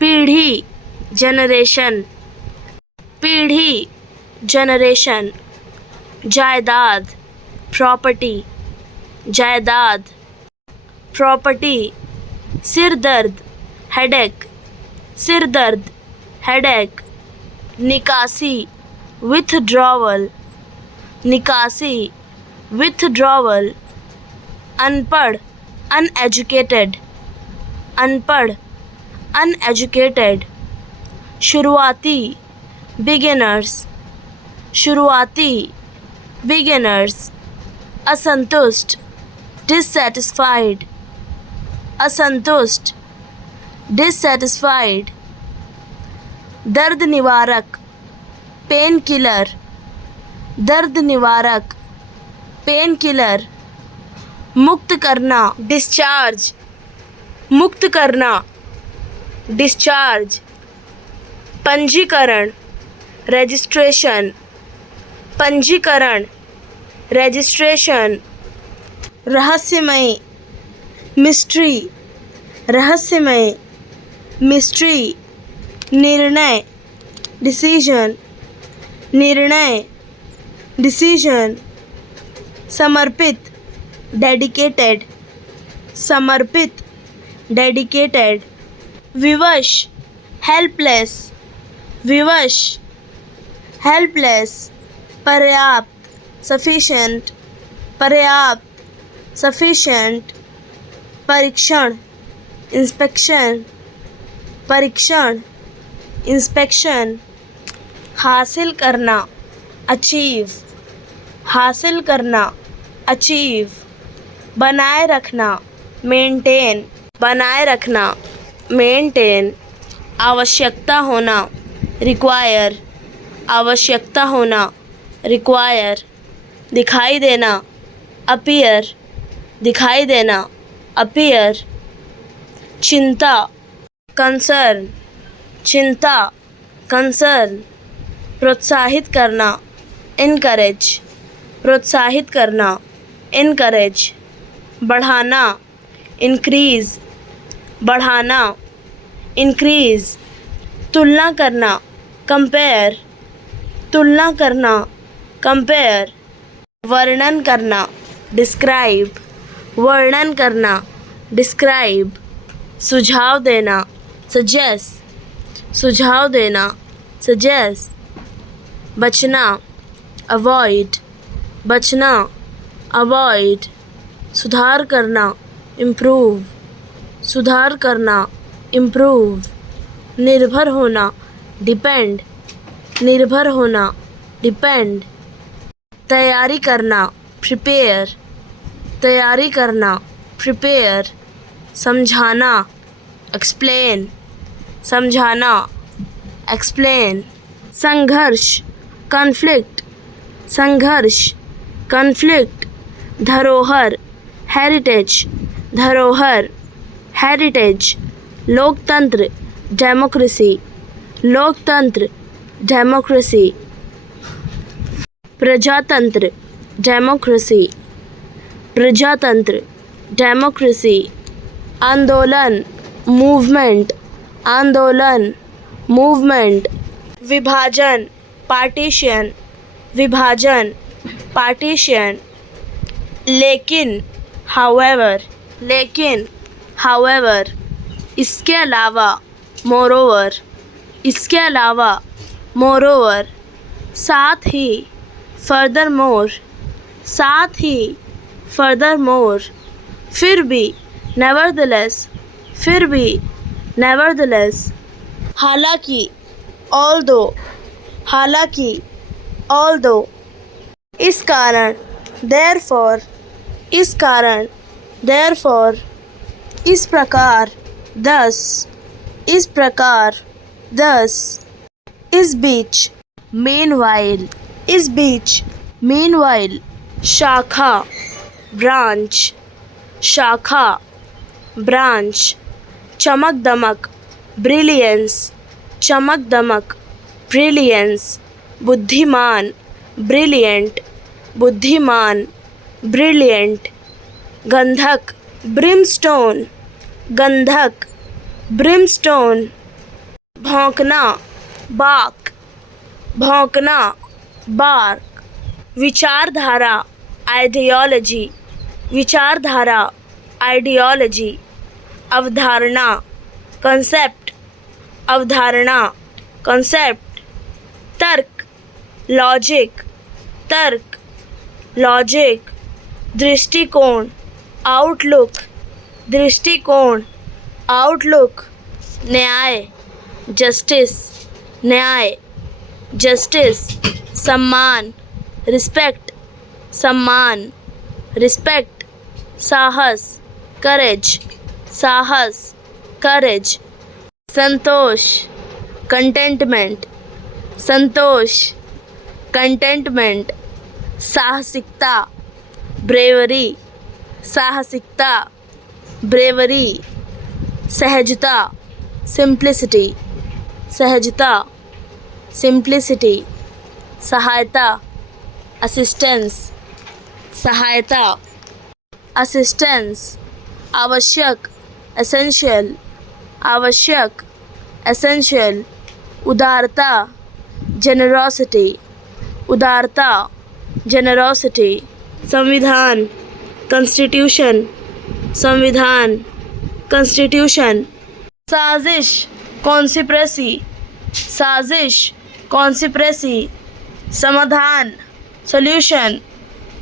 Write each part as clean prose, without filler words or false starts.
पीढ़ी जनरेशन, पीढ़ी जनरेशन। जायदाद प्रॉपर्टी, जायदाद प्रॉपर्टी। सिर दर्द हेडेक, सिर दर्द हेडेक। निकासी विथड्रॉवल, निकासी विथड्रॉवल। अनपढ़ अनएजुकेटेड, अनपढ़ अनएजुकेटेड। शुरुआती बिगिनर्स, शुरुआती बिगिनर्स। असंतुष्ट डिससेटिस्फाइड, असंतुष्ट डिससेटिस्फाइड। दर्द निवारक पेन किलर, दर्द निवारक पेन किलर। मुक्त करना डिस्चार्ज, मुक्त करना डिस्चार्ज। पंजीकरण रजिस्ट्रेशन, पंजीकरण रजिस्ट्रेशन। रहस्यमय मिस्ट्री, रहस्यमय मिस्ट्री। निर्णय डिसीजन, निर्णय डिसीजन। समर्पित डेडिकेटेड, समर्पित डेडिकेटेड। विवश हेल्पलेस, विवश हेल्पलेस। पर्याप्त सफिशिएंट, पर्याप्त सफिशिएंट। परीक्षण इंस्पेक्शन, परीक्षण इंस्पेक्शन। हासिल करना अचीव, हासिल करना अचीव। बनाए रखना मेंटेन, बनाए रखना मेंटेन। आवश्यकता होना रिक्वायर, आवश्यकता होना रिक्वायर। दिखाई देना अपीयर, दिखाई देना अपीयर। चिंता कंसर्न, चिंता कंसर्न। प्रोत्साहित करना इनकरेज, प्रोत्साहित करना इनकरेज। बढ़ाना इंक्रीज़, बढ़ाना इंक्रीज़। तुलना करना कंपेयर, तुलना करना कंपेयर। वर्णन करना डिस्क्राइब, वर्णन करना डिस्क्राइब। सुझाव देना सजेस्ट, सुझाव देना सजेस्ट। बचना अवॉइड, बचना अवॉइड। सुधार करना इम्प्रूव, सुधार करना इम्प्रूव। निर्भर होना डिपेंड, निर्भर होना डिपेंड। तैयारी करना प्रिपेयर, तैयारी करना प्रिपेयर। समझाना एक्सप्लेन, समझाना एक्सप्लेन। संघर्ष कॉन्फ्लिक्ट, संघर्ष कॉन्फ्लिक्ट। धरोहर हेरिटेज, धरोहर हेरिटेज। लोकतंत्र डेमोक्रेसी, लोकतंत्र डेमोक्रेसी। प्रजातंत्र डेमोक्रेसी, प्रजातंत्र डेमोक्रेसी। आंदोलन मूवमेंट, आंदोलन मूवमेंट। विभाजन पार्टीशन, विभाजन पार्टीशन। लेकिन हाउएवर, लेकिन हाउएवर। इसके अलावा मोरोवर, इसके अलावा मोरोवर। साथ ही फर्दर मोर, साथ ही फर्दर मोर। फिर भी नेवरदलेस, फिर भी नेवरदलेस। हालांकि ऑल्दो, हालांकि ऑल्दो। इस कारण देयरफॉर, इस कारण देयरफॉर। इस प्रकार thus, इस प्रकार thus। इस बीच meanwhile, इस बीच meanwhile। शाखा ब्रांच, शाखा ब्रांच। चमक दमक ब्रिलियंस, चमक दमक ब्रिलियंस। बुद्धिमान ब्रिलियंट, बुद्धिमान ब्रिलियंट। गंधक ब्रिमस्टोन, गंधक ब्रिमस्टोन। भौंकना, बाक, भौंकना, बार्क। विचारधारा, आइडियोलॉजी, विचारधारा, आइडियोलॉजी। अवधारणा, कंसेप्ट, अवधारणा, कंसेप्ट। तर्क, लॉजिक, तर्क, लॉजिक। दृष्टिकोण, आउटलुक, दृष्टिकोण, आउटलुक। न्याय, जस्टिस, न्याय, जस्टिस। सम्मान, रिस्पेक्ट, सम्मान, रिस्पेक्ट। साहस, करेज, साहस, करेज। संतोष, कंटेंटमेंट, संतोष, कंटेंटमेंट। साहसिकता, ब्रेवरी, साहसिकता, ब्रेवरी। सहजता, सिंप्लिसिटी, सहजता, सिंप्लिसिटी। सहायता, असिस्टेंस, सहायता, असिस्टेंस। आवश्यक, एसेंशियल, आवश्यक, एसेंशियल। उदारता, जेनरोसिटी, उदारता, जेनरोसिटी। संविधान, कॉन्स्टिट्यूशन, संविधान, कॉन्स्टिट्यूशन। साजिश, कॉन्स्पिरेसी, साजिश, कॉन्स्पिरेसी। समाधान, सॉल्यूशन,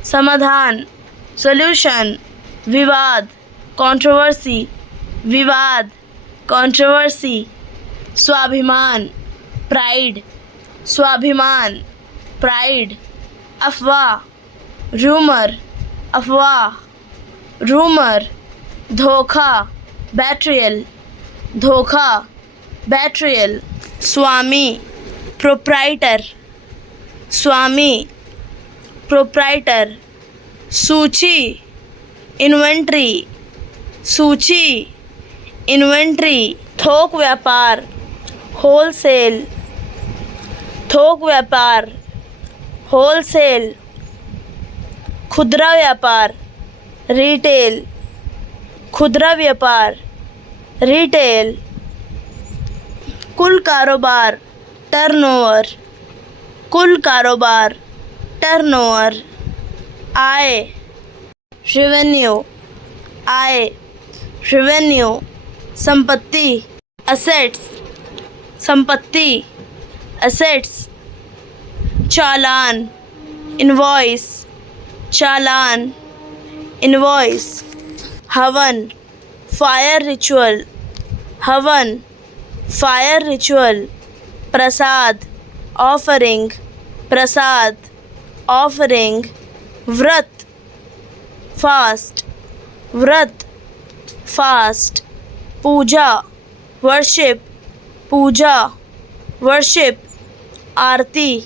समाधान, सॉल्यूशन। विवाद, कंट्रोवर्सी, विवाद, कंट्रोवर्सी। स्वाभिमान, प्राइड, स्वाभिमान, प्राइड। अफवाह, रूमर, अफवाह, रूमर। धोखा, बेट्रियल, धोखा, बेट्रियल। स्वामी, प्रोप्राइटर, स्वामी, प्रोप्राइटर। सूची, इन्वेंट्री, सूची, इन्वेंट्री। थोक व्यापार, होलसेल, थोक व्यापार, होलसेल। खुदरा व्यापार, रिटेल, खुदरा व्यापार, रिटेल। कुल कारोबार, टर्नओवर, कुल कारोबार, टर्नओवर। आय, रेवेन्यू, आय, रेवेन्यू। संपत्ति, असेट्स, संपत्ति, असेट्स। चालान, इनवॉइस, चालान, इनवॉइस। हवन, फायर रिचुअल, हवन, फायर रिचुअल। प्रसाद, ऑफरिंग, प्रसाद, ऑफरिंग। व्रत, फास्ट, व्रत, फास्ट। पूजा, वर्शिप, पूजा, वर्शिप। आरती,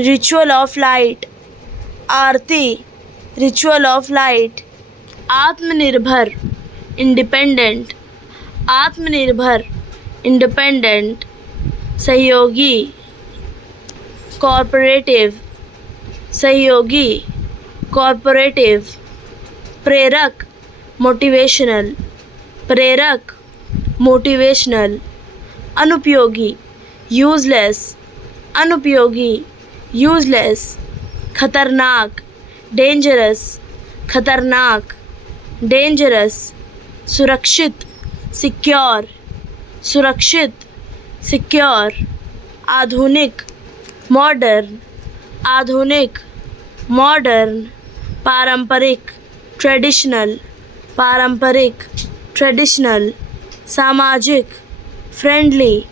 रिचुअल ऑफ लाइट, आरती, रिचुअल ऑफ लाइट। आत्मनिर्भर, इंडिपेंडेंट, आत्मनिर्भर, इंडिपेंडेंट। सहयोगी, कॉर्पोरेटिव, सहयोगी, कॉर्पोरेटिव। प्रेरक, मोटिवेशनल, प्रेरक, मोटिवेशनल। अनुपयोगी, यूजलेस, अनुपयोगी, यूजलेस। खतरनाक, डेंजरस, खतरनाक, डेंजरस। सुरक्षित, सिक्योर, सुरक्षित, सिक्योर। आधुनिक, मॉडर्न, आधुनिक, मॉडर्न। पारंपरिक, ट्रेडिशनल, पारंपरिक, ट्रेडिशनल। सामाजिक, फ्रेंडली,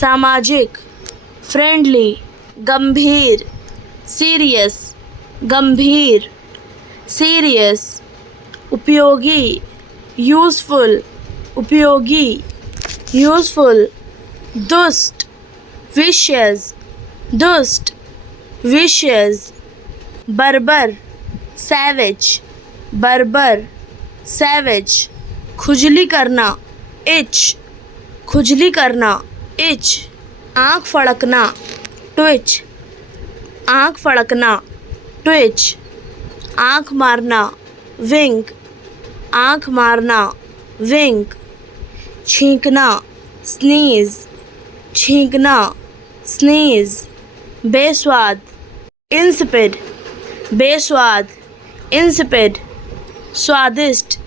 सामाजिक, फ्रेंडली। गंभीर, सीरियस, गंभीर, सीरियस। उपयोगी, यूजफुल, उपयोगी, यूजफुल। दुष्ट, विशियस, दुष्ट, विशियस। बर्बर, सैवेज, बर्बर, सैवेज। खुजली करना, इच, खुजली करना, इच। आँख फड़कना, ट्विच, आँख फड़कना, ट्विच। आँख मारना, विंक, आँख मारना, विंक। छींकना, स्नीज, छींकना, स्नीज, बेस्वाद, इंसिपिड, बेस्वाद, इंसिपिड, स्वादिष्ट,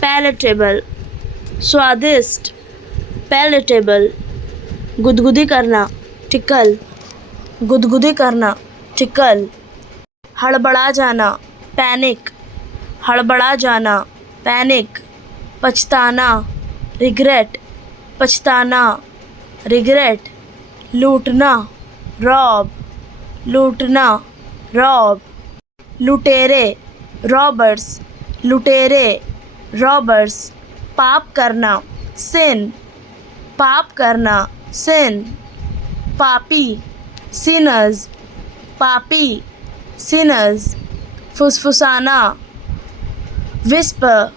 पैलेटेबल, स्वादिष्ट, पैलेटेबल, गुदगुदी करना, टिकल, गुदगुदी करना, टिकल, हड़बड़ा जाना, पैनिक, हड़बड़ा जाना, पैनिक, पछताना, रिग्रेट, पछताना, रिग्रेट, लूटना, रॉब, लूटना, रॉब, लुटेरे, रॉबर्स, लुटेरे, रॉबर्स, पाप करना, सिन, पाप करना, सिन, पापी, सिनर्स, पापी, सिनर्स, फुसफुसाना, विस्पर,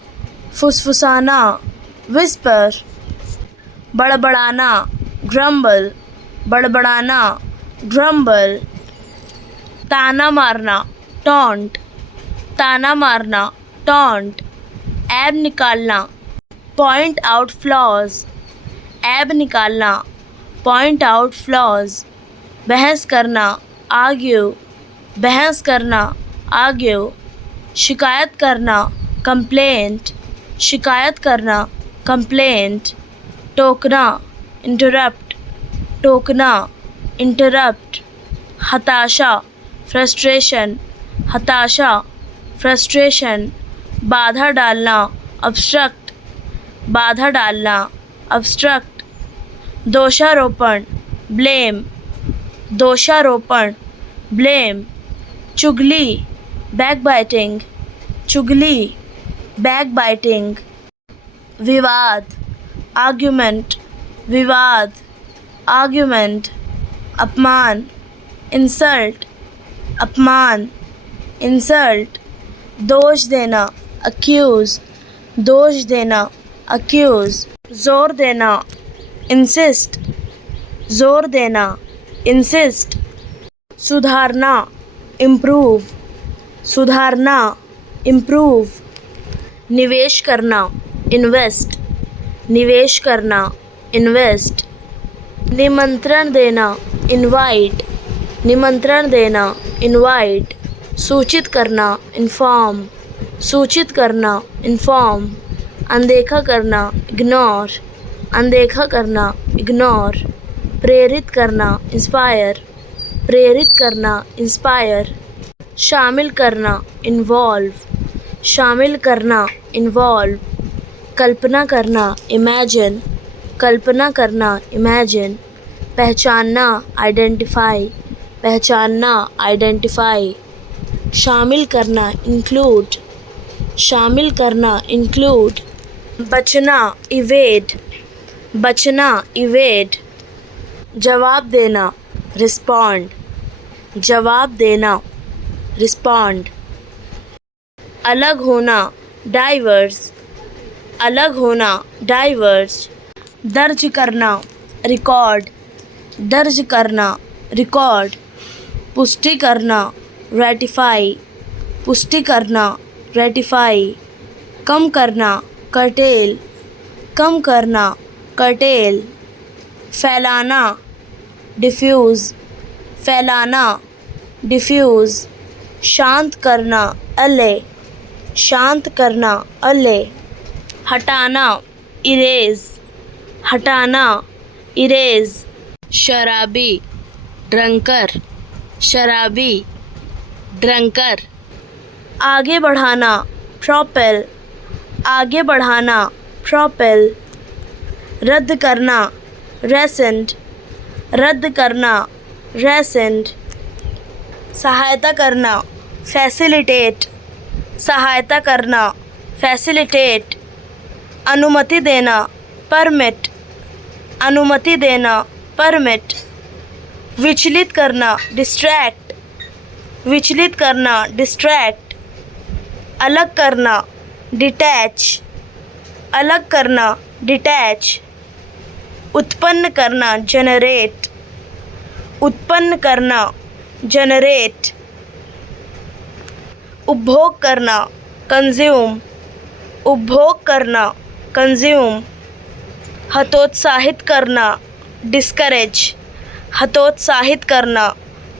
फुसफुसाना, विस्पर, बड़बड़ाना, ग्रम्बल, बड़बड़ाना, ग्रम्बल, ताना मारना, टॉन्ट, ताना मारना, टॉन्ट, ऐब निकालना, पॉइंट आउट फ्लॉज, ऐब निकालना, पॉइंट आउट फ्लॉज, बहस करना, आर्ग्यू, बहस करना, आर्ग्यू, शिकायत करना, कंप्लेंट, शिकायत करना, कंप्लेंट, टोकना, इंटरप्ट, टोकना, इंटरप्ट, हताशा, फ्रस्ट्रेशन, हताशा, फ्रस्ट्रेशन, बाधा डालना, ऑब्स्ट्रक्ट, बाधा डालना, ऑब्स्ट्रक्ट, दोषारोपण, ब्लेम, दोषारोपण, ब्लेम, चुगली, बैकबाइटिंग, चुगली, बैकबाइटिंग, विवाद, आर्ग्यूमेंट, विवाद, आर्ग्यूमेंट, अपमान, इंसल्ट, अपमान, इंसल्ट, दोष देना, अक्यूज़, दोष देना, अक्यूज़, जोर देना, इंसिस्ट, जोर देना, इंसिस्ट, सुधारना, इम्प्रूव, सुधारना, इम्प्रूव, निवेश करना, इन्वेस्ट, निवेश करना, इन्वेस्ट, निमंत्रण देना, इनवाइट, निमंत्रण देना, इनवाइट, सूचित करना, इन्फॉर्म, सूचित करना, इन्फॉर्म, अनदेखा करना, इग्नोर, अनदेखा करना, इग्नोर, प्रेरित करना, इंस्पायर, प्रेरित करना, इंस्पायर, शामिल करना, इन्वॉल्व, शामिल करना, इन्वॉल्व, कल्पना करना, इमेजिन, कल्पना करना, इमेजिन, पहचानना, आइडेंटिफाई, पहचानना, आइडेंटिफाई, शामिल करना, इंक्लूड, शामिल करना, इंक्लूड, बचना, इवेड, बचना, इवेड, जवाब देना, रिस्पॉन्ड, जवाब देना, रिस्पॉन्ड, अलग होना, डाइवर्स, अलग होना, डाइवर्स, दर्ज करना, रिकॉर्ड, दर्ज करना, रिकॉर्ड, पुष्टि करना, रेटिफाई, पुष्टि करना, रेटिफाई, कम करना, कर्टेल, कम करना, कर्टेल, फैलाना, डिफ्यूज़, फैलाना, डिफ्यूज़, शांत करना, अले, शांत करना, अले, हटाना, इरेज, हटाना, इरेज, शराबी, ड्रंकर, शराबी, ड्रंकर, आगे बढ़ाना, प्रोपेल, आगे बढ़ाना, प्रोपेल, रद्द करना, रेसेंट, रद्द करना, रेसेंट, सहायता करना, फैसिलिटेट, सहायता करना, फैसिलिटेट, अनुमति देना, परमिट, अनुमति देना, परमिट, विचलित करना, डिस्ट्रैक्ट, विचलित करना, डिस्ट्रैक्ट, अलग करना, डिटैच, अलग करना, डिटैच, उत्पन्न करना, जनरेट, उत्पन्न करना, जनरेट, उपभोग करना, कंज्यूम, उपभोग करना, कंज्यूम, हतोत्साहित करना, डिस्करेज, हतोत्साहित करना,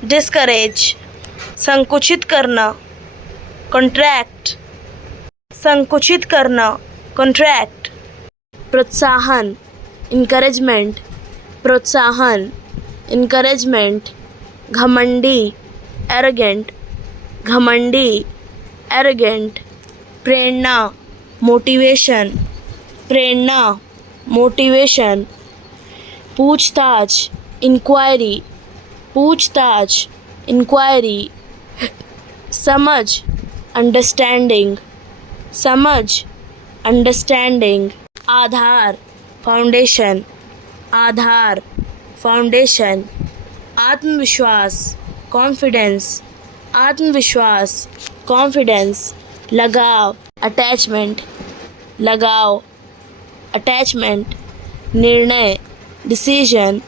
डिस्करेज, संकुचित करना, कॉन्ट्रैक्ट, संकुचित करना, कॉन्ट्रैक्ट, प्रोत्साहन, इनकरेजमेंट, प्रोत्साहन, इनकरेजमेंट, घमंडी, एरोगेंट, घमंडी, एरोगेंट, प्रेरणा, मोटिवेशन, प्रेरणा, मोटिवेशन, पूछताछ, इंक्वायरी, पूछताछ, इंक्वायरी, समझ, अंडरस्टैंडिंग, समझ, अंडरस्टैंडिंग, आधार, फाउंडेशन, आधार, फाउंडेशन, आत्मविश्वास, कॉन्फिडेंस, आत्मविश्वास, कॉन्फिडेंस, लगाव, अटैचमेंट, लगाव, अटैचमेंट, निर्णय, डिसीजन,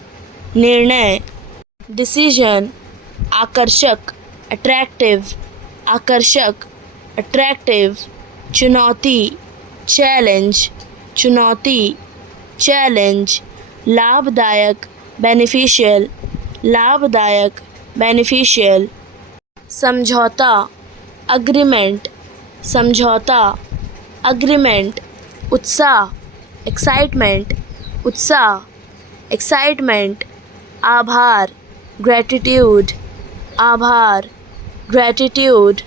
निर्णय, डिसीजन, आकर्षक, अट्रैक्टिव, आकर्षक, अट्रैक्टिव, चुनौती, चैलेंज, चुनौती, चैलेंज, लाभदायक, बेनिफिशियल, लाभदायक, बेनिफिशियल, समझौता, अग्रीमेंट, समझौता, अग्रीमेंट, उत्साह, एक्साइटमेंट, उत्साह, एक्साइटमेंट, आभार, ग्रैटिट्यूड, आभार, ग्रैटिट्यूड,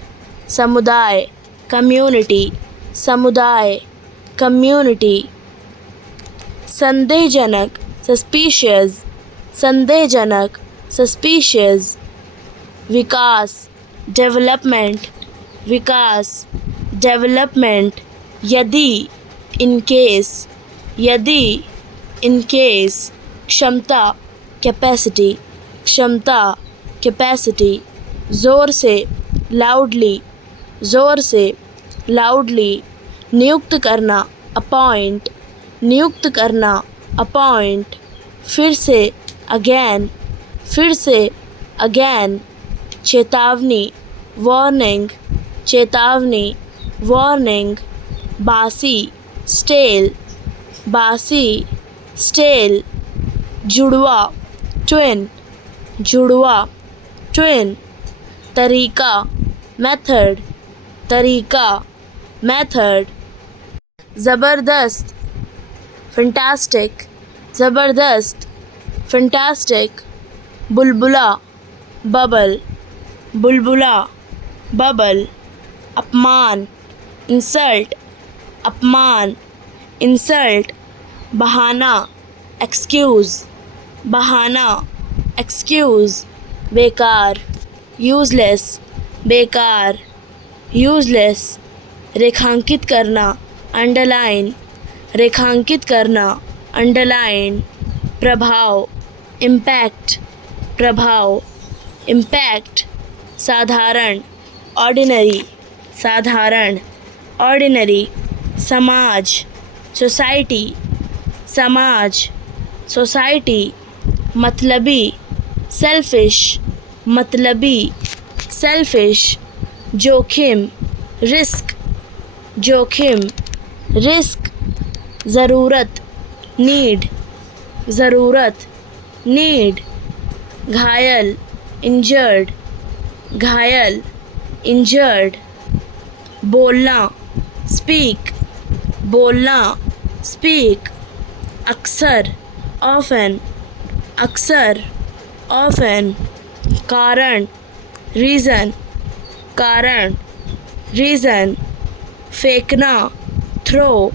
समुदाय, कम्युनिटी, समुदाय, कम्युनिटी, संदेहजनक, सस्पिशियस, संदेहजनक, सस्पिशियस, विकास, डेवलपमेंट, विकास, डेवलपमेंट, यदि, इन केस, यदि, इन केस, क्षमता, कैपेसिटी, क्षमता, कैपेसिटी, ज़ोर से, लाउडली, ज़ोर से, लाउडली, नियुक्त करना, अपॉइंट, नियुक्त करना, अपॉइंट, फिर से, अगेन, फिर से, अगेन, चेतावनी, वार्निंग, चेतावनी, वार्निंग, बासी, स्टेल, बासी, स्टेल, जुड़वा, ट्विन, जुड़वा, ट्विन, तरीका, मेथड, तरीका, मेथड, ज़बरदस्त, फैंटास्टिक, ज़बरदस्त, फैंटास्टिक, बुलबुला, बबल, बुलबुला, बबल, अपमान, इंसल्ट, अपमान, इंसल्ट, बहाना, एक्सक्यूज़, बहाना, एक्सक्यूज़, बेकार, यूज़लेस, बेकार, यूज़लेस, रेखांकित करना, अंडरलाइन, रेखांकित करना, अंडरलाइन, प्रभाव, इम्पैक्ट, प्रभाव, इम्पैक्ट, साधारण, ऑर्डिनरी, साधारण, ऑर्डिनरी, समाज, सोसाइटी, समाज, सोसाइटी, मतलबी, सेल्फिश, मतलबी, सेल्फिश, जोखिम, रिस्क, जोखिम, रिस्क, ज़रूरत, नीड, ज़रूरत, नीड, घायल, इंजर्ड, घायल, इंजर्ड, बोलना, स्पीक, बोलना, स्पीक, अक्सर, ऑफन, अक्सर, ऑफन, कारण, रीज़न, कारण, रीज़न, फेंकना, थ्रो,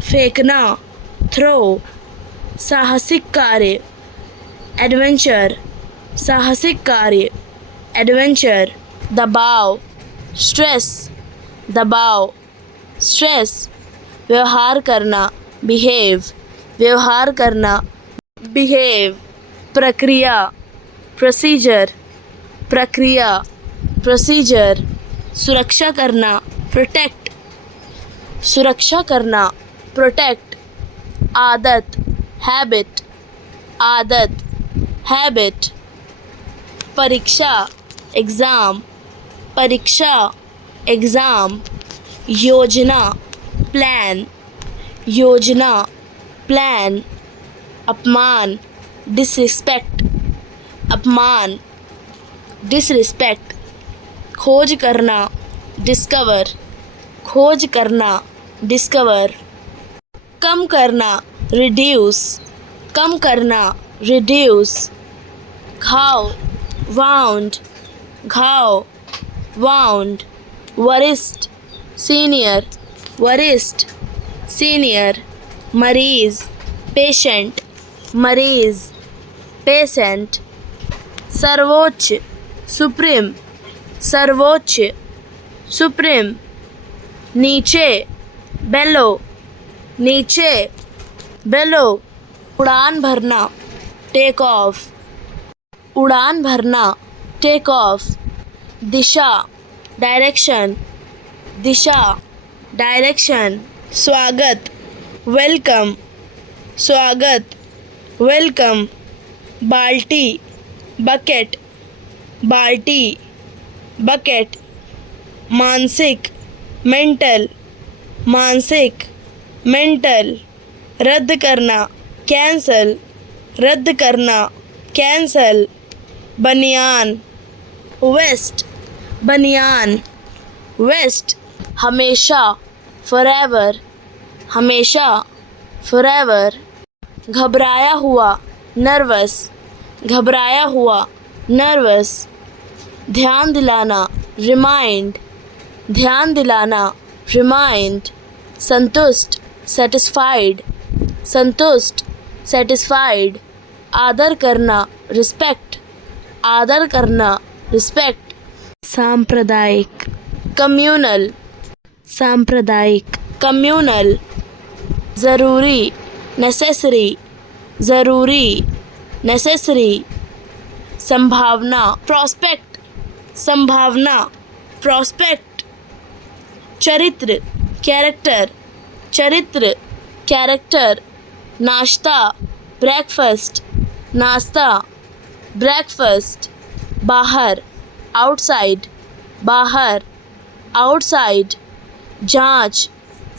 फेंकना, थ्रो, साहसिक कार्य, एडवेंचर, साहसिक कार्य, एडवेंचर, दबाव, स्ट्रेस, दबाव, स्ट्रेस, व्यवहार करना, बिहेव, व्यवहार करना, बिहेव, प्रक्रिया, प्रोसीजर, प्रक्रिया, प्रोसीजर, सुरक्षा करना, प्रोटेक्ट, सुरक्षा करना, प्रोटेक्ट, आदत, हैबिट, आदत, हैबिट, परीक्षा, एग्ज़ाम, परीक्षा, एग्ज़ाम, योजना, प्लान, योजना, प्लान, अपमान, डिसरिस्पेक्ट, अपमान, डिसरिस्पेक्ट, खोज करना, डिस्कवर, खोज करना, डिस्कवर, कम करना, रिड्यूस, कम करना, रिड्यूस, घाव, वाउंड, घाव, वाउंड, वरिष्ठ, सीनियर, वरिष्ठ, सीनियर, मरीज, पेशेंट, मरीज, पेशेंट, सर्वोच्च, सुप्रीम, सर्वोच्च, सुप्रीम, नीचे, बेलो, नीचे, बेलो, उड़ान भरना, टेक ऑफ, उड़ान भरना, टेक ऑफ, दिशा, डायरेक्शन, दिशा, डायरेक्शन, स्वागत, वेलकम, स्वागत, वेलकम, बाल्टी, बकेट, बाल्टी, बकेट, मानसिक, मेंटल, मानसिक, मेंटल, रद्द करना, कैंसल, रद्द करना, कैंसल, बनियान, वेस्ट, बनियान, वेस्ट, हमेशा, फॉरएवर, हमेशा, फॉरएवर, घबराया हुआ, नर्वस, घबराया हुआ, नर्वस, ध्यान दिलाना, रिमाइंड, ध्यान दिलाना, रिमाइंड, संतुष्ट, सेटिस्फाइड, संतुष्ट, सेटिस्फाइड, आदर करना, रिस्पेक्ट, आदर करना, रिस्पेक्ट, सांप्रदायिक, कम्युनल, सांप्रदायिक, कम्युनल, ज़रूरी, नेसेसरी, ज़रूरी, नेसेसरी, संभावना, प्रॉस्पेक्ट, संभावना, प्रॉस्पेक्ट, चरित्र, कैरेक्टर, चरित्र, कैरेक्टर, नाश्ता, ब्रेकफास्ट, नाश्ता, ब्रेकफास्ट, बाहर, आउटसाइड, बाहर, आउटसाइड, जांच,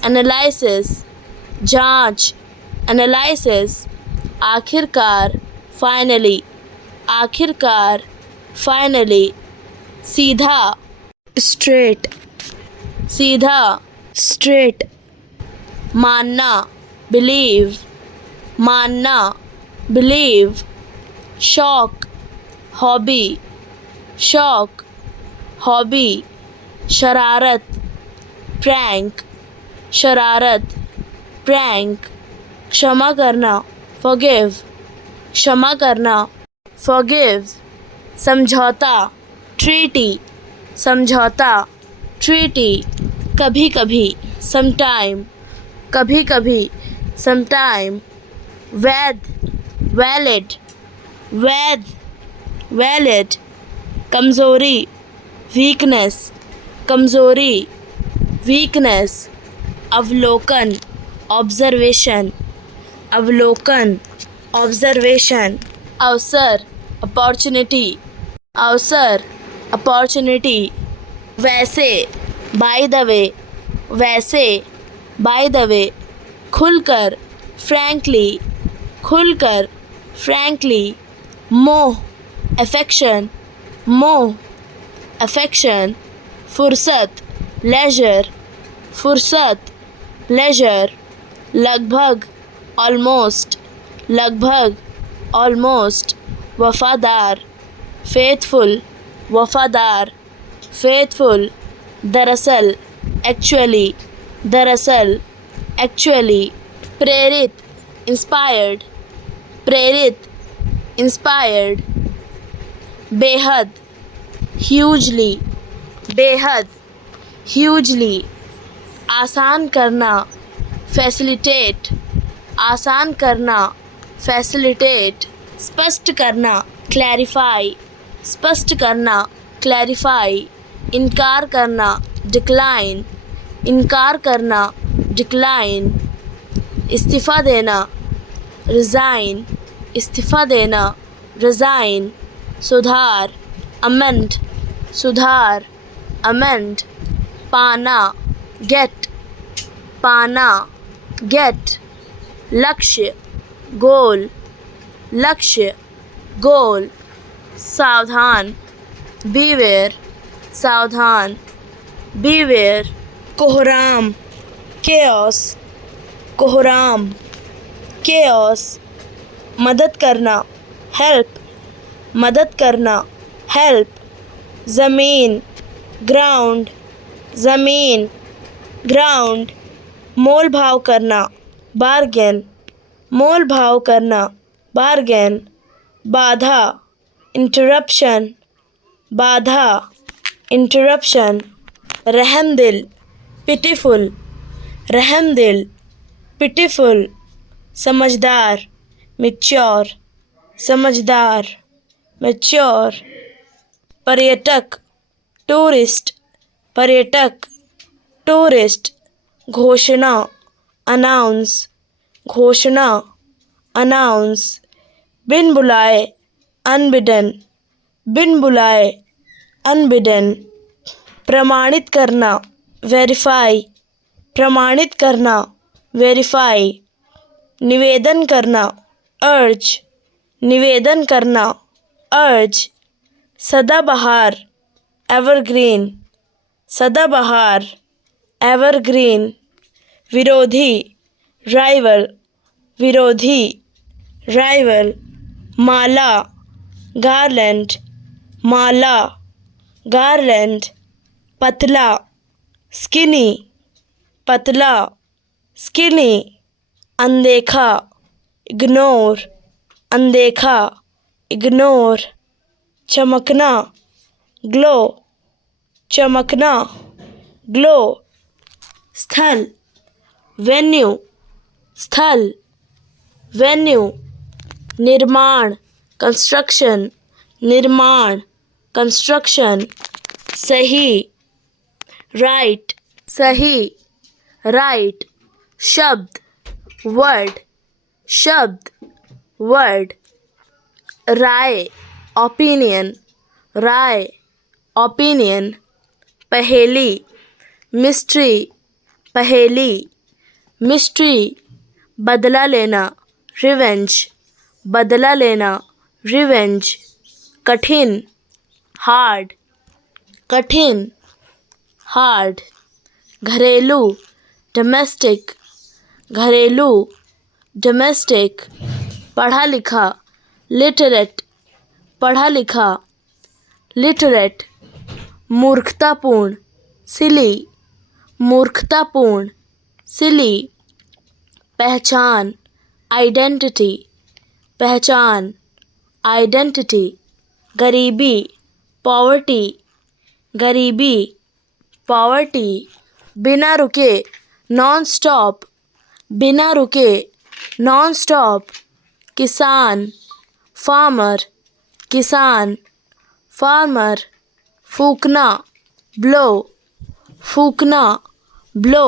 एनालिसिस, जांच, एनालिसिस, आखिरकार, फाइनली, आखिरकार, फाइनली, सीधा, स्ट्रेट, सीधा, स्ट्रेट, मानना, बिलीव, मानना, बिलीव, शौक, हॉबी, शौक, हॉबी, शरारत, प्रैंक, शरारत, प्रैंक, क्षमा करना, फॉरगिव, क्षमा करना, फॉरगिव, समझौता, ट्रीटी, समझौता, ट्रीटी, कभी कभी, समटाइम, कभी कभी, समटाइम, वैध, वैलिड, वैध, वैलिड, कमज़ोरी, वीकनेस, कमज़ोरी, वीकनेस, अवलोकन, ऑब्जर्वेशन, अवलोकन, ऑब्जर्वेशन, अवसर, अपॉर्चुनिटी, अवसर, अपॉर्चुनिटी, वैसे, बाय द वे, वैसे, बाय द वे, खुलकर, फ्रैंकली, खुलकर, फ्रैंकली, मोह, अफेक्शन, मोह, अफेक्शन, फुर्सत, लेजर, फुर्सत, लेजर, लगभग, ऑलमोस्ट, लगभग, ऑलमोस्ट, वफादार, फेथफुल, वफादार, फेथफुल, दरअसल, एक्चुअली, दरअसल, एक्चुअली, प्रेरित, इंस्पायर्ड, प्रेरित, इंस्पायर्ड, बेहद, ह्यूजली, बेहद, ह्यूजली, आसान करना, फैसिलिटेट, आसान करना, फैसिलिटेट, स्पष्ट करना, क्लैरिफाई, स्पष्ट करना, क्लैरिफाई, इनकार करना, डिक्लाइन, इनकार करना, डिक्लाइन, इस्तीफ़ा देना, रिज़ाइन, इस्तीफ़ा देना, रिज़ाइन, सुधार, अमेंड, सुधार, अमेंड, पाना, गेट, पाना, गेट, लक्ष्य, गोल, लक्ष्य, गोल, सावधान, बीवेयर, सावधान, बीवेयर, कोहराम, केओस, कोहराम, केओस, मदद करना, हेल्प, मदद करना, हेल्प, ज़मीन, ग्राउंड, ज़मीन, ग्राउंड, मोल भाव करना, बार्गेन, मोल भाव करना, बार्गेन, बाधा, इंटरप्शन, बाधा, इंटरप्शन, रहमदिल, पिटीफुल, रहमदिल, पिटीफुल, समझदार, मैच्योर, समझदार, मैच्योर, पर्यटक, टूरिस्ट, पर्यटक, टूरिस्ट, घोषणा, अनाउंस, घोषणा, अनाउंस, बिन बुलाए, अनबिडन, बिन बुलाए, अनबिडन, प्रमाणित करना, वेरीफाई, प्रमाणित करना, वेरीफाई, निवेदन करना, अर्ज, निवेदन करना, अर्ज, सदाबहार, एवरग्रीन, सदाबहार, एवरग्रीन, विरोधी, राइवल, विरोधी, राइवल, माला, गारलैंड, माला, गारलैंड, पतला, स्किनी, पतला, स्किनी, अनदेखा, इग्नोर, अनदेखा, इग्नोर, चमकना, ग्लो, चमकना, ग्लो, स्थल, वेन्यू, स्थल, वेन्यू, निर्माण, कंस्ट्रक्शन, निर्माण, कंस्ट्रक्शन, सही, राइट, सही, राइट, शब्द, वर्ड, शब्द, वर्ड, राय, ओपिनियन, राय, ओपिनियन, पहेली, मिस्ट्री, पहेली, मिस्ट्री, बदला लेना, रिवेंज, बदला लेना, रिवेंज, कठिन, हार्ड, कठिन, हार्ड, घरेलू, डोमेस्टिक, घरेलू, डोमेस्टिक, पढ़ा लिखा, लिटरेट, पढ़ा लिखा, लिटरेट, मूर्खतापूर्ण, सिली, मूर्खतापूर्ण, सिली, पहचान, आइडेंटिटी, पहचान, आइडेंटिटी, गरीबी, पॉवर्टी, गरीबी, पॉवर्टी, बिना रुके, नॉन स्टॉप, बिना रुके, नॉन स्टॉप, किसान, फार्मर, किसान, फार्मर, फूकना, ब्लो, फूकना, ब्लो,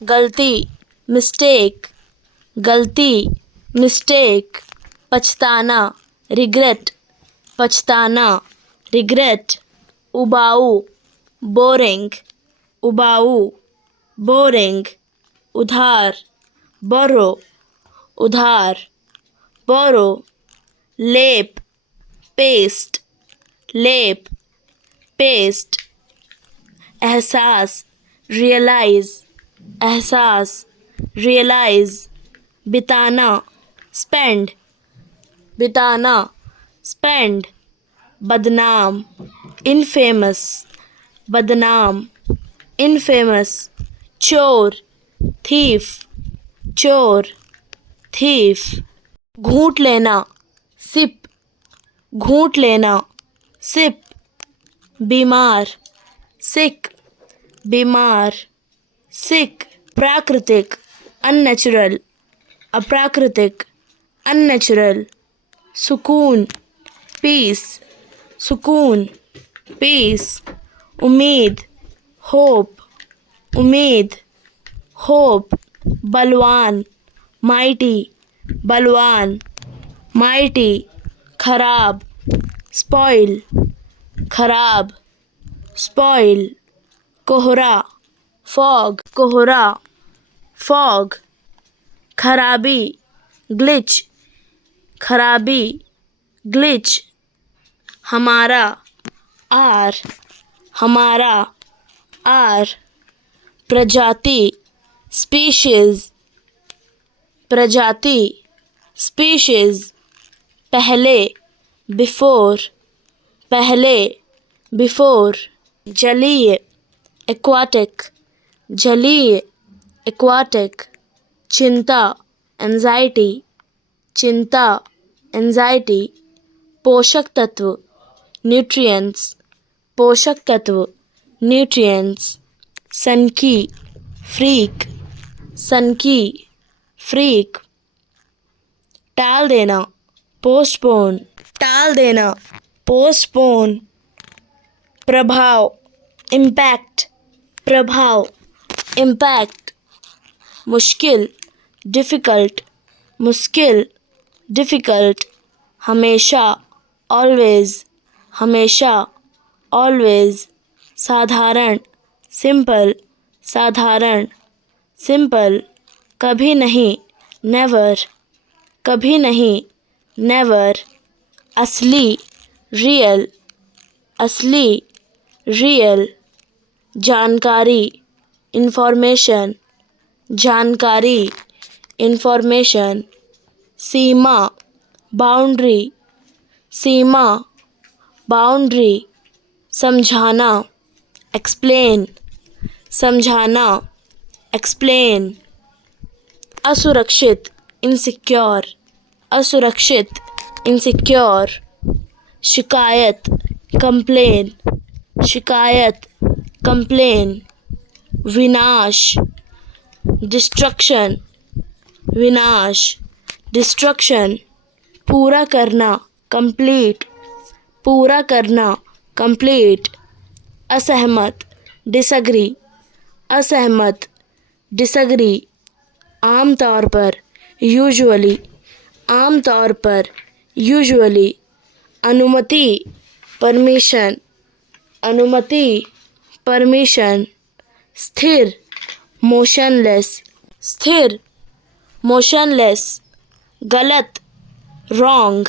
गलती, मिस्टेक, गलती, मिस्टेक, पछताना, रिग्रेट, पछताना, रिग्रेट, उबाऊ, बोरिंग, उबाऊ, बोरिंग, उधार, बोरो, उधार, बोरो, लेप, पेस्ट, लेप, पेस्ट, एहसास, रियलाइज, एहसास, रियलाइज, बिताना, स्पेंड, बिताना, स्पेंड, बदनाम, इनफेमस, बदनाम, इनफेमस, चोर, थीफ, चोर, थीफ, घूंट लेना, सिप, घूंट लेना, सिप, बीमार, सिक, बीमार, सिक, प्राकृतिक, अननेचुरल, अप्राकृतिक, अननेचुरल, सुकून, पीस, सुकून, पीस, उम्मीद, होप, उम्मीद, होप, बलवान, माइटी, बलवान, माइटी, खराब, स्पॉइल, खराब, स्पॉइल, कोहरा, फॉग, कोहरा, फॉग, खराबी, ग्लिच, खराबी, ग्लिच, हमारा, आर, हमारा, आर, प्रजाति, स्पीशीज, प्रजाति, स्पीशीज, पहले, बिफोर, पहले, बिफोर, जलीय, एक्वाटिक, जलीय, एक्वाटिक, चिंता, एंजाइटी, चिंता, एंजाइटी, पोषक तत्व, न्यूट्रिएंट्स, पोषक तत्व, न्यूट्रिएंट्स, सनकी, फ्रीक, सनकी, फ्रीक, टाल देना, पोस्टपोन, टाल देना, पोस्टपोन, प्रभाव, इम्पैक्ट, प्रभाव, इम्पैक्ट, मुश्किल, डिफ़िकल्ट, मुश्किल, डिफ़िकल्ट, हमेशा, ऑलवेज, हमेशा, ऑलवेज, साधारण, सिंपल, साधारण, सिंपल, कभी नहीं, नेवर, कभी नहीं, नेवर, असली, रियल, असली, रियल, जानकारी, इंफॉर्मेशन, जानकारी, इंफॉर्मेशन, सीमा, बाउंड्री, सीमा, बाउंड्री, समझाना, एक्सप्लेन, समझाना, एक्सप्लेन, असुरक्षित, इनसिक्योर, असुरक्षित, इनसिक्योर, शिकायत, कंप्लेन, शिकायत, कंप्लेन, विनाश, डिस्ट्रक्शन, विनाश, डिस्ट्रक्शन, पूरा करना, कंप्लीट, पूरा करना, कंप्लीट, असहमत, डिसएग्री, असहमत, डिसएग्री, आमतौर पर, यूजुअली, आमतौर पर, यूजुअली, अनुमति, परमिशन, अनुमति, परमिशन, स्थिर, मोशनलेस, स्थिर, मोशनलेस, गलत, रॉन्ग,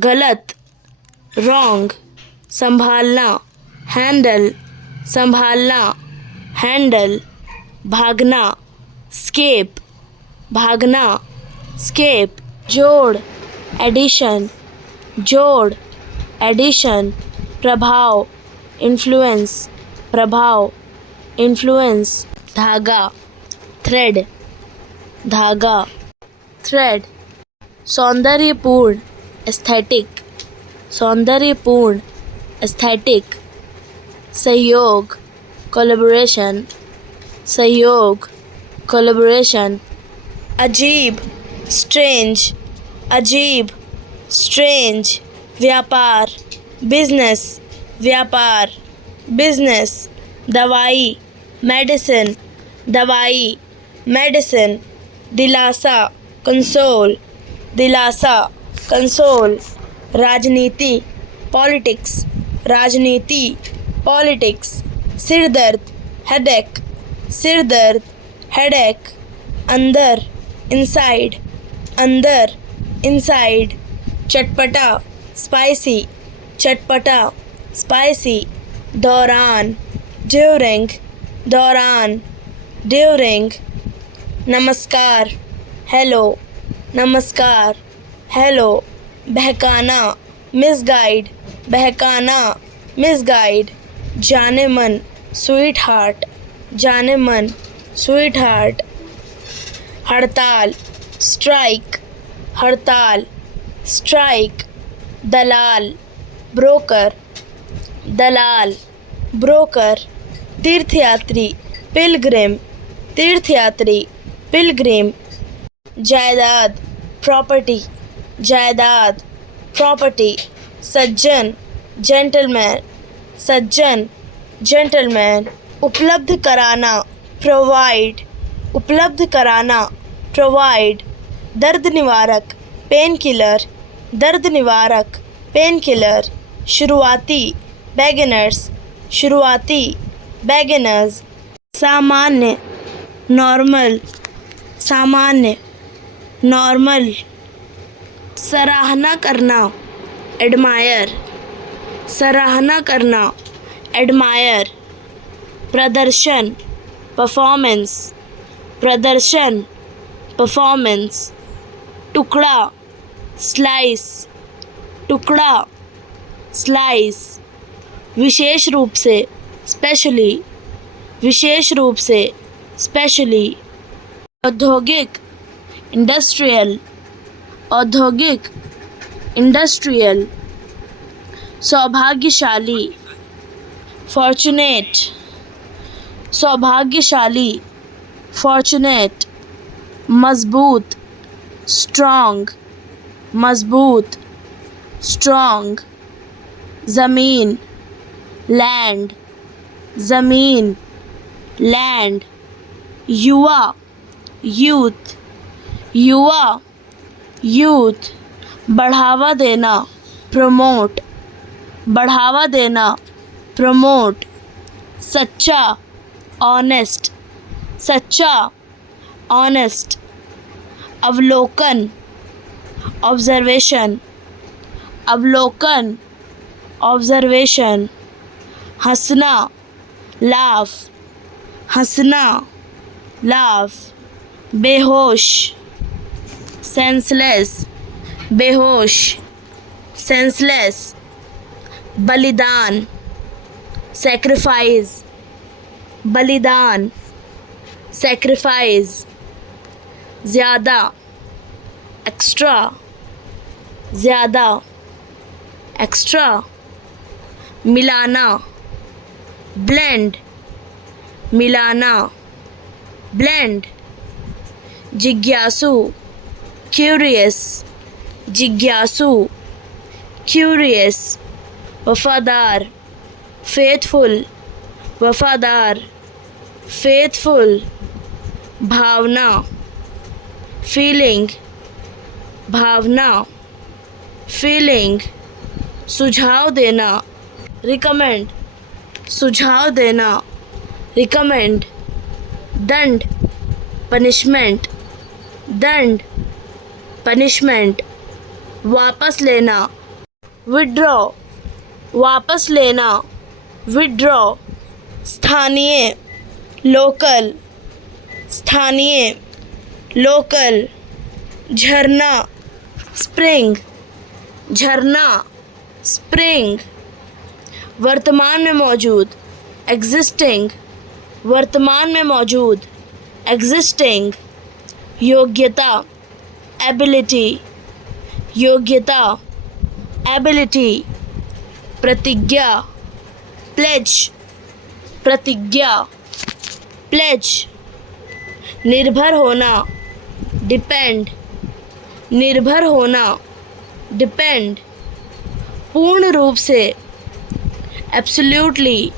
गलत, रॉन्ग, संभालना, हैंडल, संभालना, हैंडल, भागना, स्केप, भागना, स्केप, जोड़, एडिशन, जोड़, एडिशन, प्रभाव, इन्फ्लुएंस, प्रभाव, इन्फ्लुएंस, धागा, थ्रेड, धागा, थ्रेड, सौंदर्यपूर्ण, एस्थेटिक, सौंदर्यपूर्ण, एस्थेटिक, सहयोग, कोलैबोरेशन, सहयोग, कोलैबोरेशन, अजीब, स्ट्रेंज, अजीब, स्ट्रेंज, व्यापार, बिजनेस, व्यापार, बिजनेस, दवाई, मेडिसिन, दवाई, मेडिसिन, दिलासा, कंसोल, दिलासा, कंसोल, राजनीति, पॉलिटिक्स, राजनीति, पॉलिटिक्स, सिरदर्द, हेडेक, सिरदर्द, हेडेक, अंदर, इनसाइड, अंदर, इनसाइड, चटपटा, स्पाइसी, चटपटा, स्पाइसी, दौरान, ड्यूरिंग, दौरान, ड्यूरिंग, नमस्कार, हेलो, नमस्कार, हेलो, बहकाना, मिसगाइड, बहकाना, मिसगाइड, जाने मन, स्वीट हार्ट, जाने मन, स्वीट हार्ट, हड़ताल, स्ट्राइक, हड़ताल, स्ट्राइक, दलाल, ब्रोकर, दलाल, ब्रोकर, तीर्थयात्री, पिलग्रिम, तीर्थयात्री, पिलग्रिम, जायदाद, प्रॉपर्टी, जायदाद, प्रॉपर्टी, सज्जन, जेंटलमैन, सज्जन, जेंटलमैन, उपलब्ध कराना, प्रोवाइड, उपलब्ध कराना, प्रोवाइड, दर्द निवारक, पेन किलर, दर्द निवारक, पेन किलर, शुरुआती, बेगिनर्स, शुरुआती, बेगिनर्स, सामान्य, नॉर्मल, सामान्य, नॉर्मल, सराहना करना, एडमायर, सराहना करना, एडमायर, प्रदर्शन, परफॉर्मेंस, प्रदर्शन, परफॉर्मेंस, टुकड़ा, स्लाइस, टुकड़ा, स्लाइस, विशेष रूप से, स्पेशली, विशेष रूप से, स्पेशली, औद्योगिक, इंडस्ट्रियल, औद्योगिक, इंडस्ट्रियल, सौभाग्यशाली, फॉर्चुनेट, सौभाग्यशाली, फॉर्चुनेट, मजबूत, स्ट्रॉन्ग, मजबूत, स्ट्रॉन्ग, ज़मीन, लैंड, ज़मीन, लैंड, युवा, यूथ, युवा, यूथ, बढ़ावा देना, प्रमोट, बढ़ावा देना, प्रमोट, सच्चा, ऑनेस्ट, सच्चा, ऑनेस्ट, अवलोकन, ऑब्जर्वेशन, अवलोकन, ऑब्जर्वेशन, हंसना, लाफ, हंसना, लाफ, बेहोश, सेंसलेस, बेहोश, सेंसलेस, बलिदान, सैक्रिफाइस, बलिदान, सैक्रिफाइस, ज़्यादा, एक्स्ट्रा, ज़्यादा, एक्स्ट्रा, मिलाना, ब्लेंड, मिलाना, ब्लेंड, जिज्ञासु, क्यूरियस, जिज्ञासु, क्यूरियस, वफादार, फेथफुल, वफादार, फेथफुल, भावना, फीलिंग, भावना, फीलिंग, सुझाव देना, रिकमेंड, सुझाव देना, रिकमेंड, दंड, पनिशमेंट, दंड, पनिशमेंट, वापस लेना, विड्रॉ, वापस लेना, विड्रॉ, स्थानीय, लोकल, स्थानीय, लोकल, झरना, स्प्रिंग, झरना, स्प्रिंग, वर्तमान में मौजूद, एग्जिस्टिंग, वर्तमान में मौजूद, एग्जिस्टिंग, योग्यता, एबिलिटी, योग्यता, एबिलिटी, प्रतिज्ञा, प्लेज, प्रतिज्ञा, प्लेज, निर्भर होना, डिपेंड, निर्भर होना, डिपेंड, पूर्ण रूप से, एब्सोल्युटली,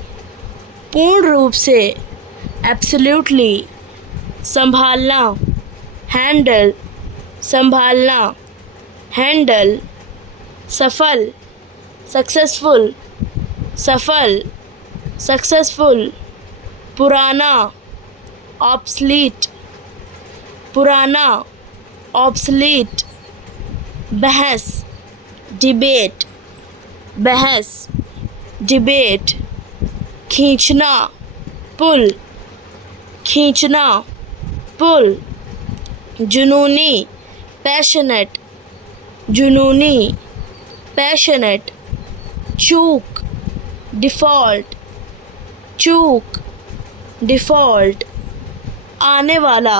पूर्ण रूप से, एब्सोल्युटली, संभालना, हैंडल, संभालना, हैंडल, सफल, सक्सेसफुल, सफल, सक्सेसफुल, पुराना, ऑब्सलीट, पुराना, ऑब्सलीट, बहस, डिबेट, बहस, डिबेट, खींचना, पुल, खींचना, पुल, जुनूनी, पैशनेट, जुनूनी, पैशनेट, चूक, डिफ़ॉल्ट, चूक, डिफ़ॉल्ट, आने वाला,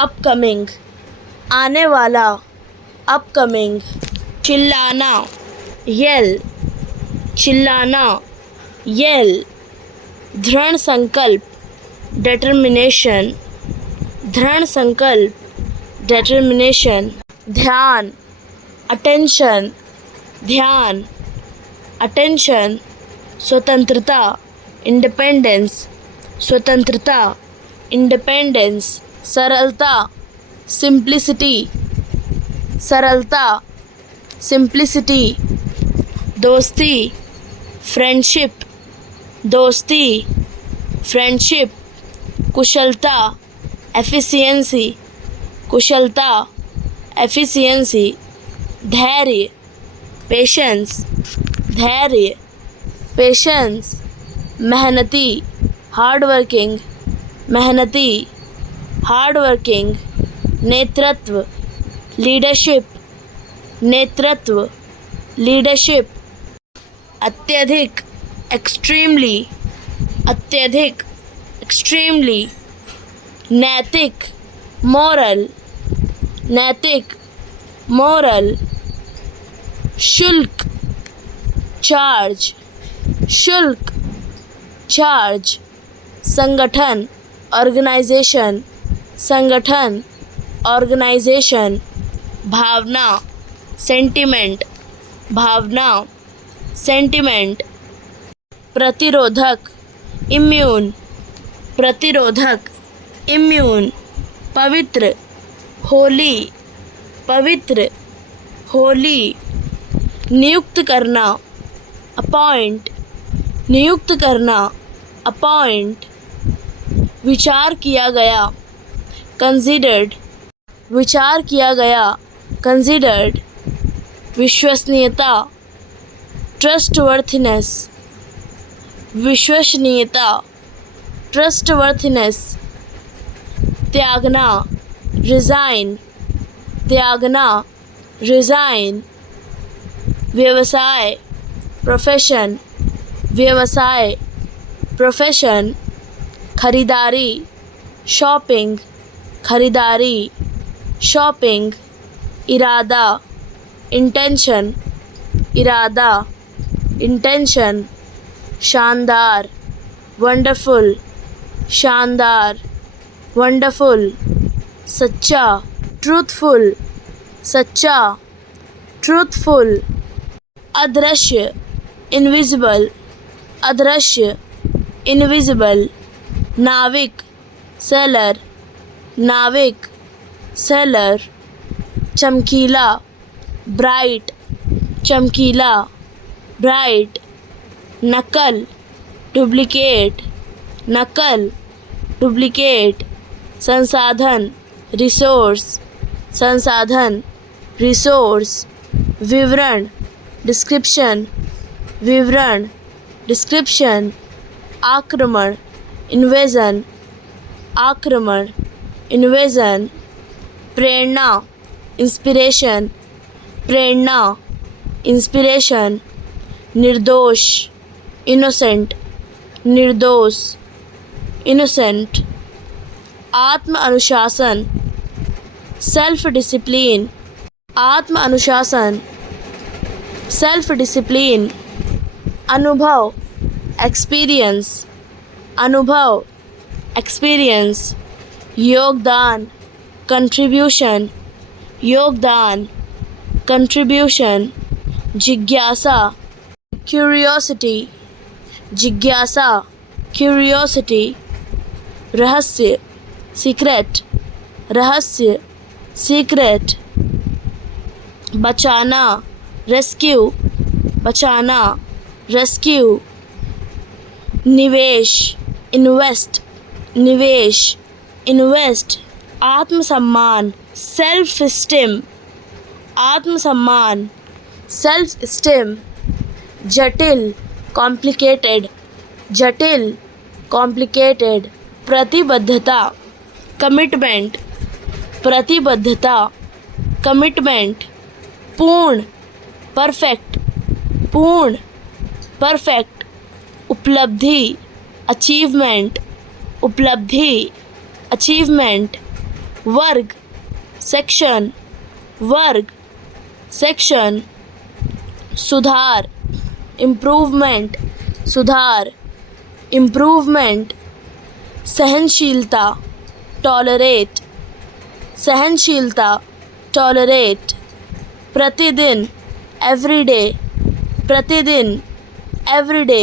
अपकमिंग, आने वाला, अपकमिंग, चिल्लाना, येल, चिल्लाना, येल, दृढ़ संकल्प, डिटर्मिनेशन, दृढ़ संकल्प, डिटर्मिनेशन, ध्यान, अटेंशन, ध्यान, अटेंशन, स्वतंत्रता, इंडिपेंडेंस, स्वतंत्रता, इंडिपेंडेंस, सरलता, सिंप्लिसिटी, सरलता, सिंप्लिसिटी, दोस्ती, फ्रेंडशिप, दोस्ती, फ्रेंडशिप, कुशलता, एफिशिएंसी, कुशलता, एफिशिएंसी, धैर्य, पेशेंस, धैर्य, पेशेंस, मेहनती, हार्ड वर्किंग, मेहनती, हार्ड वर्किंग, नेतृत्व, लीडरशिप, नेतृत्व, लीडरशिप, अत्यधिक, एक्सट्रीमली, अत्यधिक, एक्सट्रीमली, नैतिक, मोरल, नैतिक, मोरल, शुल्क, चार्ज, शुल्क, चार्ज, संगठन, ऑर्गेनाइजेशन, संगठन, ऑर्गेनाइजेशन, भावना, सेंटिमेंट, भावना, सेंटिमेंट, प्रतिरोधक, इम्यून, प्रतिरोधक, इम्यून, पवित्र, होली, पवित्र, होली, नियुक्त करना, अपॉइंट, नियुक्त करना, अपॉइंट, विचार किया गया, कंसीडर्ड, विचार किया गया, कंसीडर्ड, विश्वसनीयता, ट्रस्टवर्थीनेस, विश्वसनीयता, ट्रस्टवर्थीनेस, त्यागना, रिज़ाइन, त्यागना, रिज़ाइन, व्यवसाय, प्रोफेशन, व्यवसाय, प्रोफेशन, खरीदारी, शॉपिंग, खरीदारी, शॉपिंग, इरादा, इंटेंशन, इरादा, इंटेंशन, शानदार, वंडरफुल, शानदार, वंडरफुल, सच्चा, ट्रूथफुल, सच्चा, ट्रूथफुल, अदृश्य, इनविजिबल, अदृश्य, इनविजिबल, नाविक, सेलर, नाविक, सेलर, चमकीला, ब्राइट, चमकीला, ब्राइट, नकल, डुप्लिकेट, नकल, डुप्लिकेट, संसाधन, रिसोर्स, संसाधन, रिसोर्स, विवरण, डिस्क्रिप्शन, विवरण, डिस्क्रिप्शन, आक्रमण, इन्वेजन, आक्रमण, इन्वेजन, प्रेरणा, इंस्पिरेशन, प्रेरणा, इंस्पिरेशन, निर्दोष, इनोसेंट, निर्दोष, इनोसेंट, आत्म अनुशासन, सेल्फ डिसिप्लिन, आत्म अनुशासन, सेल्फ डिसिप्लिन, अनुभव, एक्सपीरियंस, अनुभव, एक्सपीरियंस, योगदान, कंट्रीब्यूशन, योगदान, कंट्रीब्यूशन, जिज्ञासा, क्यूरियोसिटी, जिज्ञासा, क्यूरियोसिटी, रहस्य, सीक्रेट, रहस्य, सीक्रेट, बचाना, रेस्क्यू, बचाना, रेस्क्यू, निवेश, इन्वेस्ट, निवेश, इन्वेस्ट, आत्मसम्मान, सेल्फ स्टीम, आत्मसम्मान, सेल्फ स्टीम, जटिल, कॉम्प्लिकेटेड, जटिल, कॉम्प्लिकेटेड, प्रतिबद्धता, कमिटमेंट, प्रतिबद्धता, कमिटमेंट, पूर्ण, परफेक्ट, पूर्ण, परफेक्ट, उपलब्धि, अचीवमेंट, उपलब्धि, अचीवमेंट, वर्ग, सेक्शन, वर्ग, सेक्शन, सुधार, इम्प्रूवमेंट, सुधार, इम्प्रूवमेंट, सहनशीलता, टॉलरेट, सहनशीलता, टॉलरेट, प्रतिदिन, एवरीडे, प्रतिदिन, एवरीडे,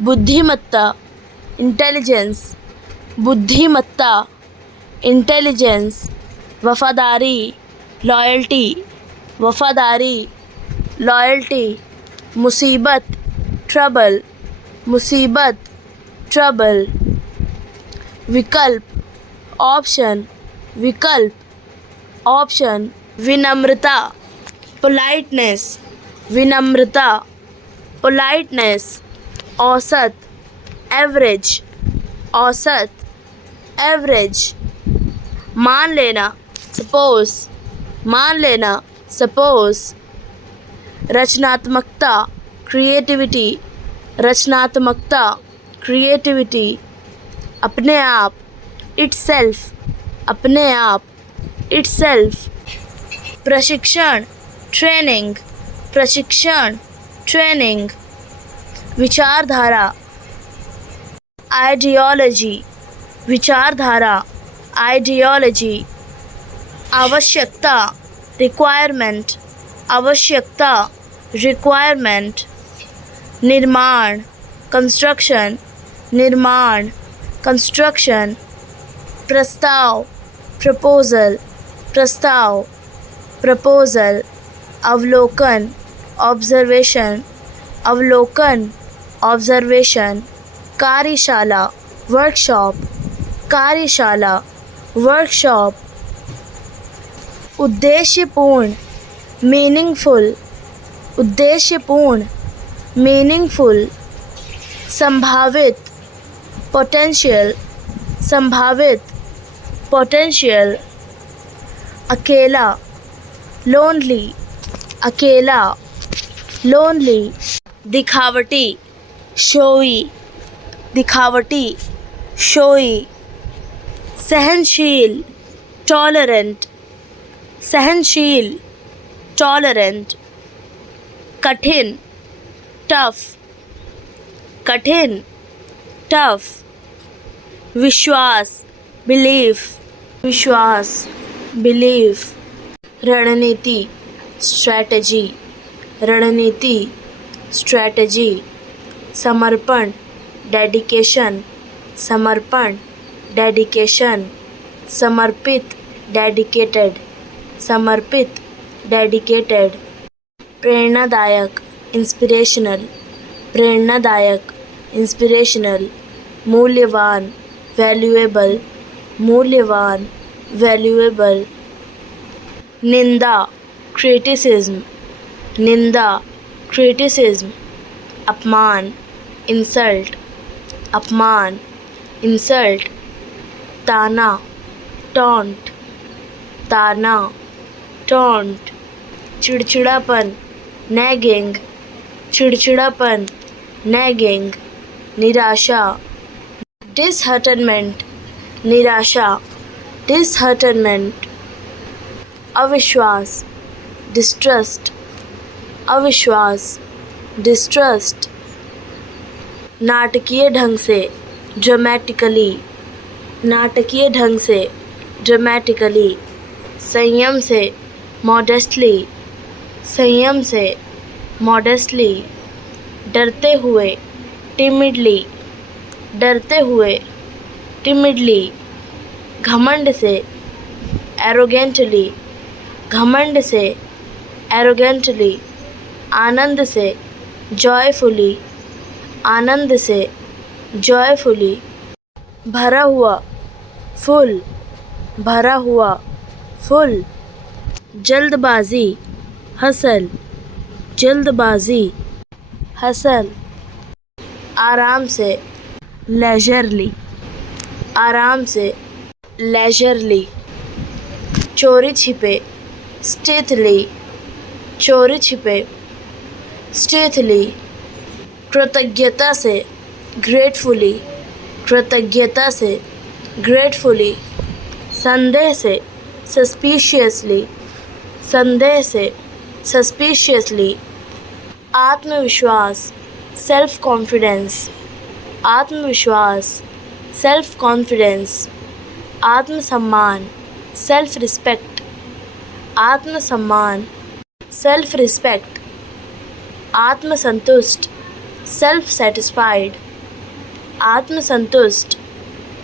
बुद्धिमत्ता, इंटेलिजेंस, बुद्धिमत्ता, इंटेलिजेंस, वफादारी, लॉयल्टी, वफादारी, लॉयल्टी, मुसीबत, ट्रबल, मुसीबत, ट्रबल, विकल्प, ऑप्शन, विकल्प, ऑप्शन, विनम्रता, पोलाइटनेस, विनम्रता, पोलाइटनेस, औसत, एवरेज, औसत, एवरेज, मान लेना, सपोज, मान लेना, सपोज, रचनात्मकता, क्रिएटिविटी, रचनात्मकता, क्रिएटिविटी, अपने आप, इटसेल्फ, अपने आप, इटसेल्फ, प्रशिक्षण, ट्रेनिंग, प्रशिक्षण, ट्रेनिंग, विचारधारा, आइडियोलॉजी, विचारधारा, आइडियोलॉजी, आवश्यकता, रिक्वायरमेंट, आवश्यकता, रिक्वायरमेंट, निर्माण, कंस्ट्रक्शन, निर्माण, कंस्ट्रक्शन, प्रस्ताव, प्रपोजल, प्रस्ताव, प्रपोजल, अवलोकन, ऑब्जर्वेशन, अवलोकन, ऑब्जर्वेशन, कार्यशाला, वर्कशॉप, कार्यशाला, वर्कशॉप, उद्देश्यपूर्ण, मीनिंगफुल, उद्देश्यपूर्ण, मीनिंगफुल, संभावित, पोटेंशियल, संभावित, पोटेंशियल, अकेला, लोनली, अकेला, लोनली, दिखावटी, शोई, दिखावटी, शोई, सहनशील, टॉलरेंट, सहनशील, टॉलरेंट, कठिन, टफ, कठिन, टफ, विश्वास, बिलीफ, विश्वास, बिलीफ, रणनीति, स्ट्रैटेजी, रणनीति, स्ट्रैटेजी, समर्पण, डेडिकेशन, समर्पण, डेडिकेशन, समर्पित, डेडिकेटेड, समर्पित, डेडिकेटेड, प्रेरणादायक, इंस्पिरेशनल, प्रेरणादायक, इंस्पिरेशनल, मूल्यवान, वैल्यूएबल, मूल्यवान, वैल्यूएबल, निंदा, क्रिटिसिज्म, निंदा, क्रिटिसिज्म, अपमान, इंसल्ट, अपमान, इंसल्ट, ताना, टॉन्ट, ताना, टॉन्ट, चिड़चिड़ापन, नैगिंग, चिड़चिड़ापन, नैगिंग, निराशा, डिसहर्टनमेंट, निराशा, डिसहर्टनमेंट, अविश्वास, डिस्ट्रस्ट, अविश्वास, डिस्ट्रस्ट, नाटकीय ढंग से, ड्रामेटिकली, नाटकीय ढंग से, ड्रामेटिकली, संयम से, मॉडेस्टली, संयम से, मॉडेस्टली, डरते हुए, टिमिडली, डरते हुए, टिमिडली, घमंड से, एरोगेंटली, घमंड से, एरोगेंटली, आनंद से, जॉयफुली, आनंद से, जॉयफुली, भरा हुआ, फुल, भरा हुआ, फुल, जल्दबाजी, हसल, जल्दबाजी, हसल, आराम से, लेजरली, आराम से, लेजरली, चोरी छिपे, स्टेथली, चोरी छिपे, स्टेथली, कृतज्ञता से, ग्रेटफुली, कृतज्ञता से, ग्रेटफुली, संदेह से, सस्पिशियसली, संदेह से, सस्पिशियसली, आत्मविश्वास, सेल्फ कॉन्फिडेंस, आत्मविश्वास, सेल्फ कॉन्फिडेंस, आत्मसम्मान, सेल्फ रिस्पेक्ट, आत्मसम्मान, सेल्फ रिस्पेक्ट, आत्मसंतुष्ट, सेल्फ सेटिस्फाइड, आत्मसंतुष्ट,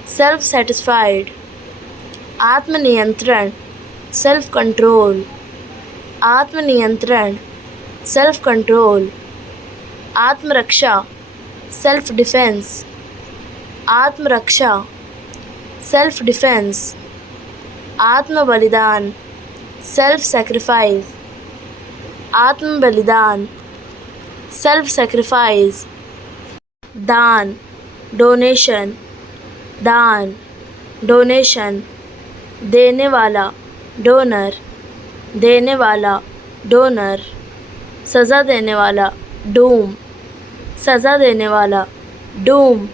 सेल्फ सेटिस्फाइड, आत्मनियंत्रण, सेल्फ कंट्रोल, आत्मनियंत्रण, सेल्फ कंट्रोल, आत्मरक्षा, सेल्फ डिफेंस, आत्मरक्षा, सेल्फ डिफेंस, आत्म बलिदान, सेल्फ सैक्रिफाइस, आत्म बलिदान, सेल्फ सेक्रीफाइस, दान, डोनेशन, दान, डोनेशन, देने वाला, डोनर, देने वाला, डोनर, सज़ा देने वाला, डूम, सज़ा देने वाला, डूम,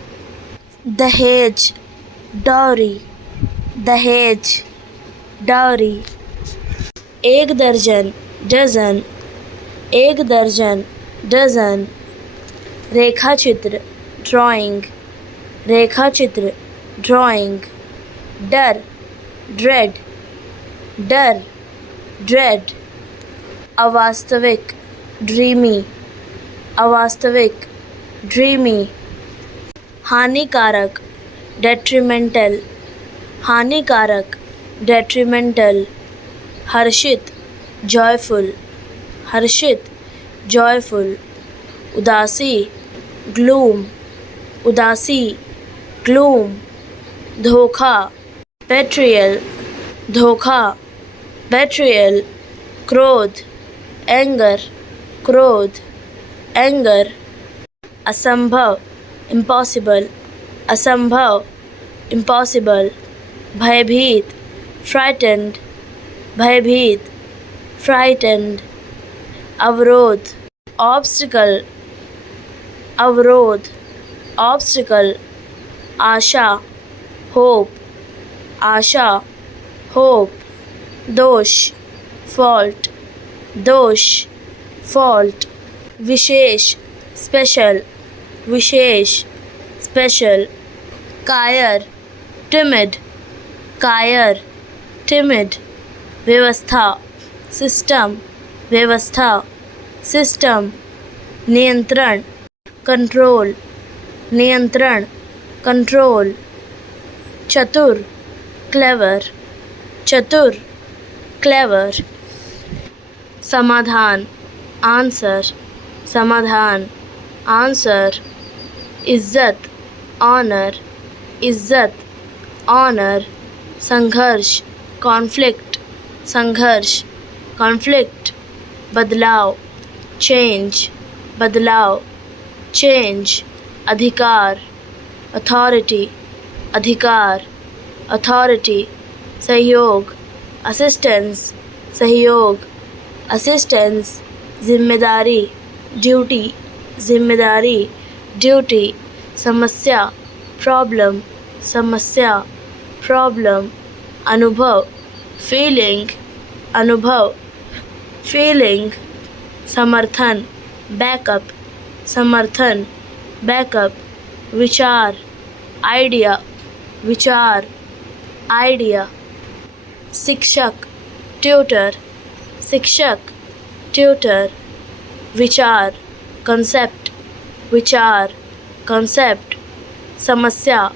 दहेज, डॉरी, दहेज, डॉरी, एक दर्जन, डजन, एक दर्जन, डजन, रेखा चित्र, ड्राइंग, रेखा चित्र, ड्राइंग, डर, ड्रेड, डर, ड्रेड, अवास्तविक, ड्रीमी, अवास्तविक, ड्रीमी, हानिकारक, डेट्रीमेंटल, हानिकारक, डेट्रीमेंटल, हर्षित, जॉयफुल, हर्षित, जॉयफुल, उदासी, ग्लूम, उदासी, ग्लूम, धोखा, बेट्रियल, धोखा, बेट्रियल, क्रोध, एंगर, क्रोध, एंगर, असंभव, इम्पॉसिबल, असंभव, इम्पॉसिबल, भयभीत, फ्राइटेंड, भयभीत, फ्राइटेंड, अवरोध, ऑब्स्टिकल, अवरोध, ऑब्स्टिकल, आशा, होप, आशा, होप, दोष, फॉल्ट, दोष, फॉल्ट, विशेष, स्पेशल, विशेष, स्पेशल, कायर, टिमिड, कायर, टिमिड, व्यवस्था, सिस्टम, व्यवस्था, सिस्टम, नियंत्रण, कंट्रोल, नियंत्रण, कंट्रोल, चतुर, क्लेवर, चतुर, क्लेवर, समाधान, आंसर, समाधान, आंसर, इज्जत, ऑनर, इज्जत, ऑनर, संघर्ष, कॉन्फ्लिक्ट, संघर्ष, कॉन्फ्लिक्ट, बदलाव, चेंज, बदलाव, चेंज, अधिकार, अथॉरिटी, अधिकार, अथॉरिटी, सहयोग, असिस्टेंस, सहयोग, असिस्टेंस, जिम्मेदारी, ड्यूटी, जिम्मेदारी, ड्यूटी, समस्या, प्रॉब्लम, समस्या, प्रॉब्लम, अनुभव, फीलिंग, अनुभव, फीलिंग, समर्थन, बैकअप, समर्थन, बैकअप, विचार, आइडिया, विचार, आइडिया, शिक्षक, ट्यूटर, शिक्षक, ट्यूटर, विचार, कंसेप्ट, विचार, कंसेप्ट, समस्या,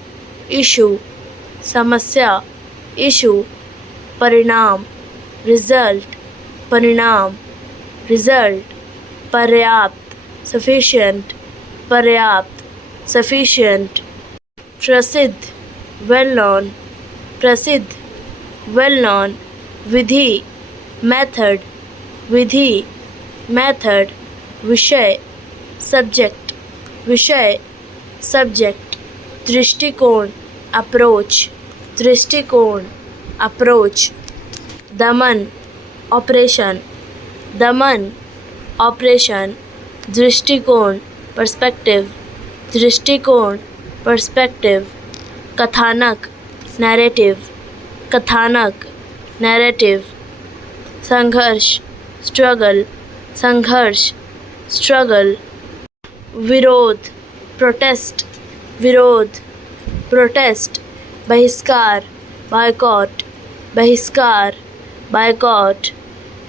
इशू, समस्या, इशू, परिणाम, रिजल्ट, परिणाम, रिजल्ट, पर्याप्त, सफिशिएंट, पर्याप्त, सफिशिएंट, प्रसिद्ध, वेल नोन, प्रसिद्ध, वेल नोन, विधि, मेथड, विधि, मेथड, विषय, सब्जेक्ट, विषय, सब्जेक्ट, दृष्टिकोण, अप्रोच, दृष्टिकोण, अप्रोच, दमन, ऑपरेशन, दमन, ऑपरेशन, दृष्टिकोण, पर्सपेक्टिव, दृष्टिकोण, पर्सपेक्टिव, कथानक, नैरेटिव, कथानक, नैरेटिव, संघर्ष, स्ट्रगल, संघर्ष, स्ट्रगल, विरोध, प्रोटेस्ट, विरोध, प्रोटेस्ट, बहिष्कार, बायकॉट, बहिष्कार, बायकॉट,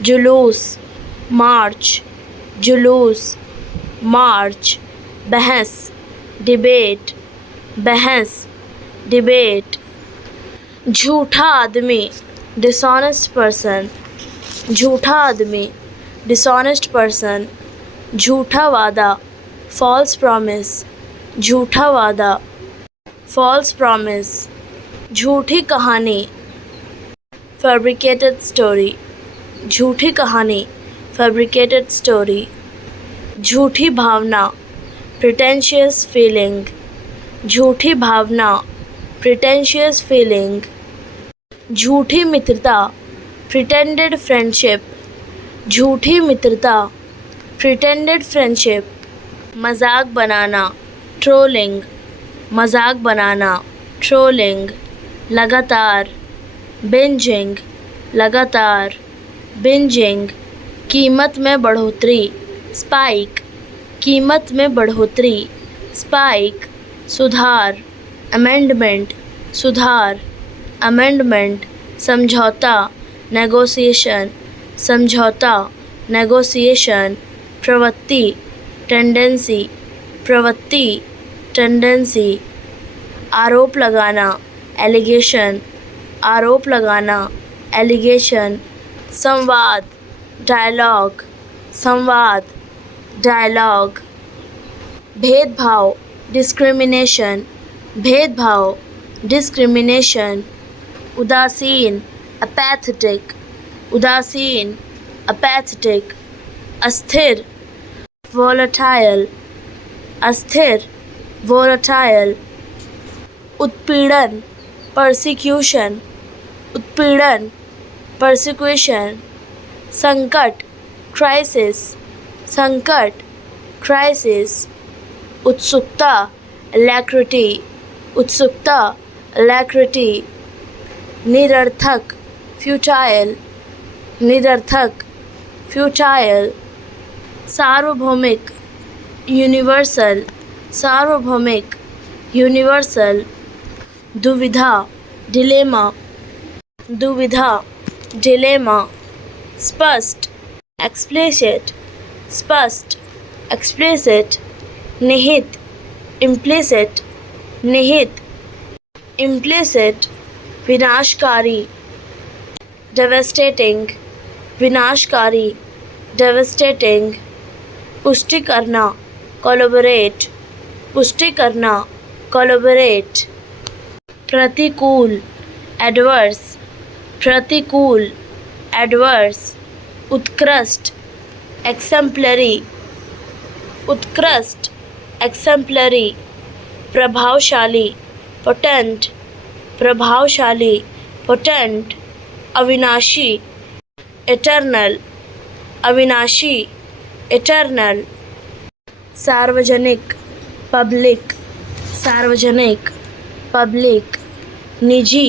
जुलूस, मार्च, जुलूस, मार्च, बहस, डिबेट, बहस, डिबेट, झूठा आदमी, डिसऑनेस्ट पर्सन, झूठा आदमी, डिसऑनेस्ट पर्सन, झूठा वादा, फॉल्स प्रॉमिस, झूठा वादा, फॉल्स प्रॉमिस, झूठी कहानी, फैब्रिकेटेड स्टोरी, झूठी कहानी, fabricated story, झूठी भावना, pretentious feeling, झूठी भावना, pretentious feeling, झूठी मित्रता, pretended friendship, झूठी मित्रता, pretended friendship, मजाक बनाना, trolling, मजाक बनाना, trolling, लगातार, binging, लगातार, binging, कीमत में बढ़ोतरी, spike, कीमत में बढ़ोतरी, spike, सुधार, amendment, सुधार, amendment, समझौता, negotiation, समझौता, negotiation, प्रवृत्ति, tendency, प्रवृत्ति, tendency, आरोप लगाना, allegation, आरोप लगाना, allegation, संवाद, dialogue, संवाद, dialogue, भेदभाव, discrimination, भेदभाव, discrimination, उदासीन, apathetic, उदासीन, apathetic, अस्थिर, volatile, अस्थिर, volatile, उत्पीड़न, persecution, उत्पीड़न, persecution, संकट, crisis, संकट, crisis, उत्सुकता, alacrity, उत्सुकता, alacrity, निरर्थक, futile, निरर्थक, futile, सार्वभौमिक, universal, सार्वभौमिक, universal, दुविधा, dilemma, दुविधा, dilemma, स्पष्ट, explicit, स्पष्ट, explicit, निहित, implicit, निहित, implicit, विनाशकारी, devastating, विनाशकारी, devastating, पुष्टि करना, collaborate, पुष्टि करना, collaborate, प्रतिकूल, adverse, प्रतिकूल, adverse, उत्कृष्ट, exemplary, उत्कृष्ट, exemplary, प्रभावशाली, potent, प्रभावशाली, potent, अविनाशी, eternal, अविनाशी, eternal, सार्वजनिक, public, सार्वजनिक, public, निजी,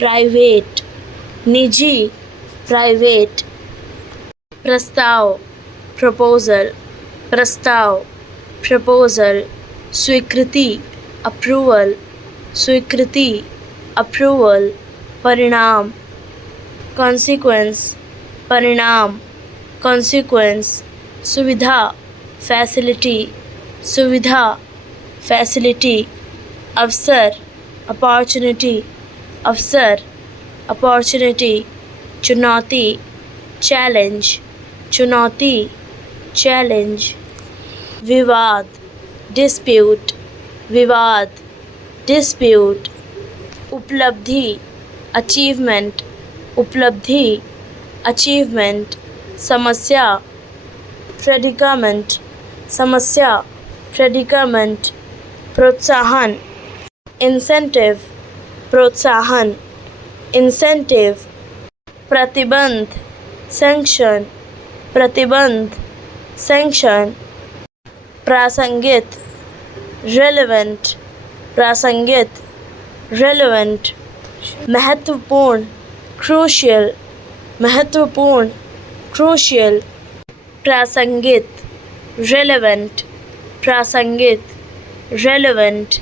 private, निजी, private, प्रस्ताव, proposal, प्रस्ताव, proposal, स्वीकृति, approval, स्वीकृति, approval, परिणाम, consequence, परिणाम, consequence, सुविधा, facility, सुविधा, facility, अवसर, opportunity, अवसर, opportunity, चुनौती, challenge, चुनौती, challenge, विवाद, dispute, विवाद, dispute, उपलब्धि, achievement, उपलब्धि, achievement, समस्या, predicament, समस्या, predicament, प्रोत्साहन, incentive, प्रोत्साहन, incentive, प्रतिबंध, sanction, प्रतिबंध, sanction, प्रासंगिक, relevant, प्रासंगिक, relevant, महत्वपूर्ण, crucial, महत्वपूर्ण, crucial, प्रासंगिक, relevant, प्रासंगिक, relevant,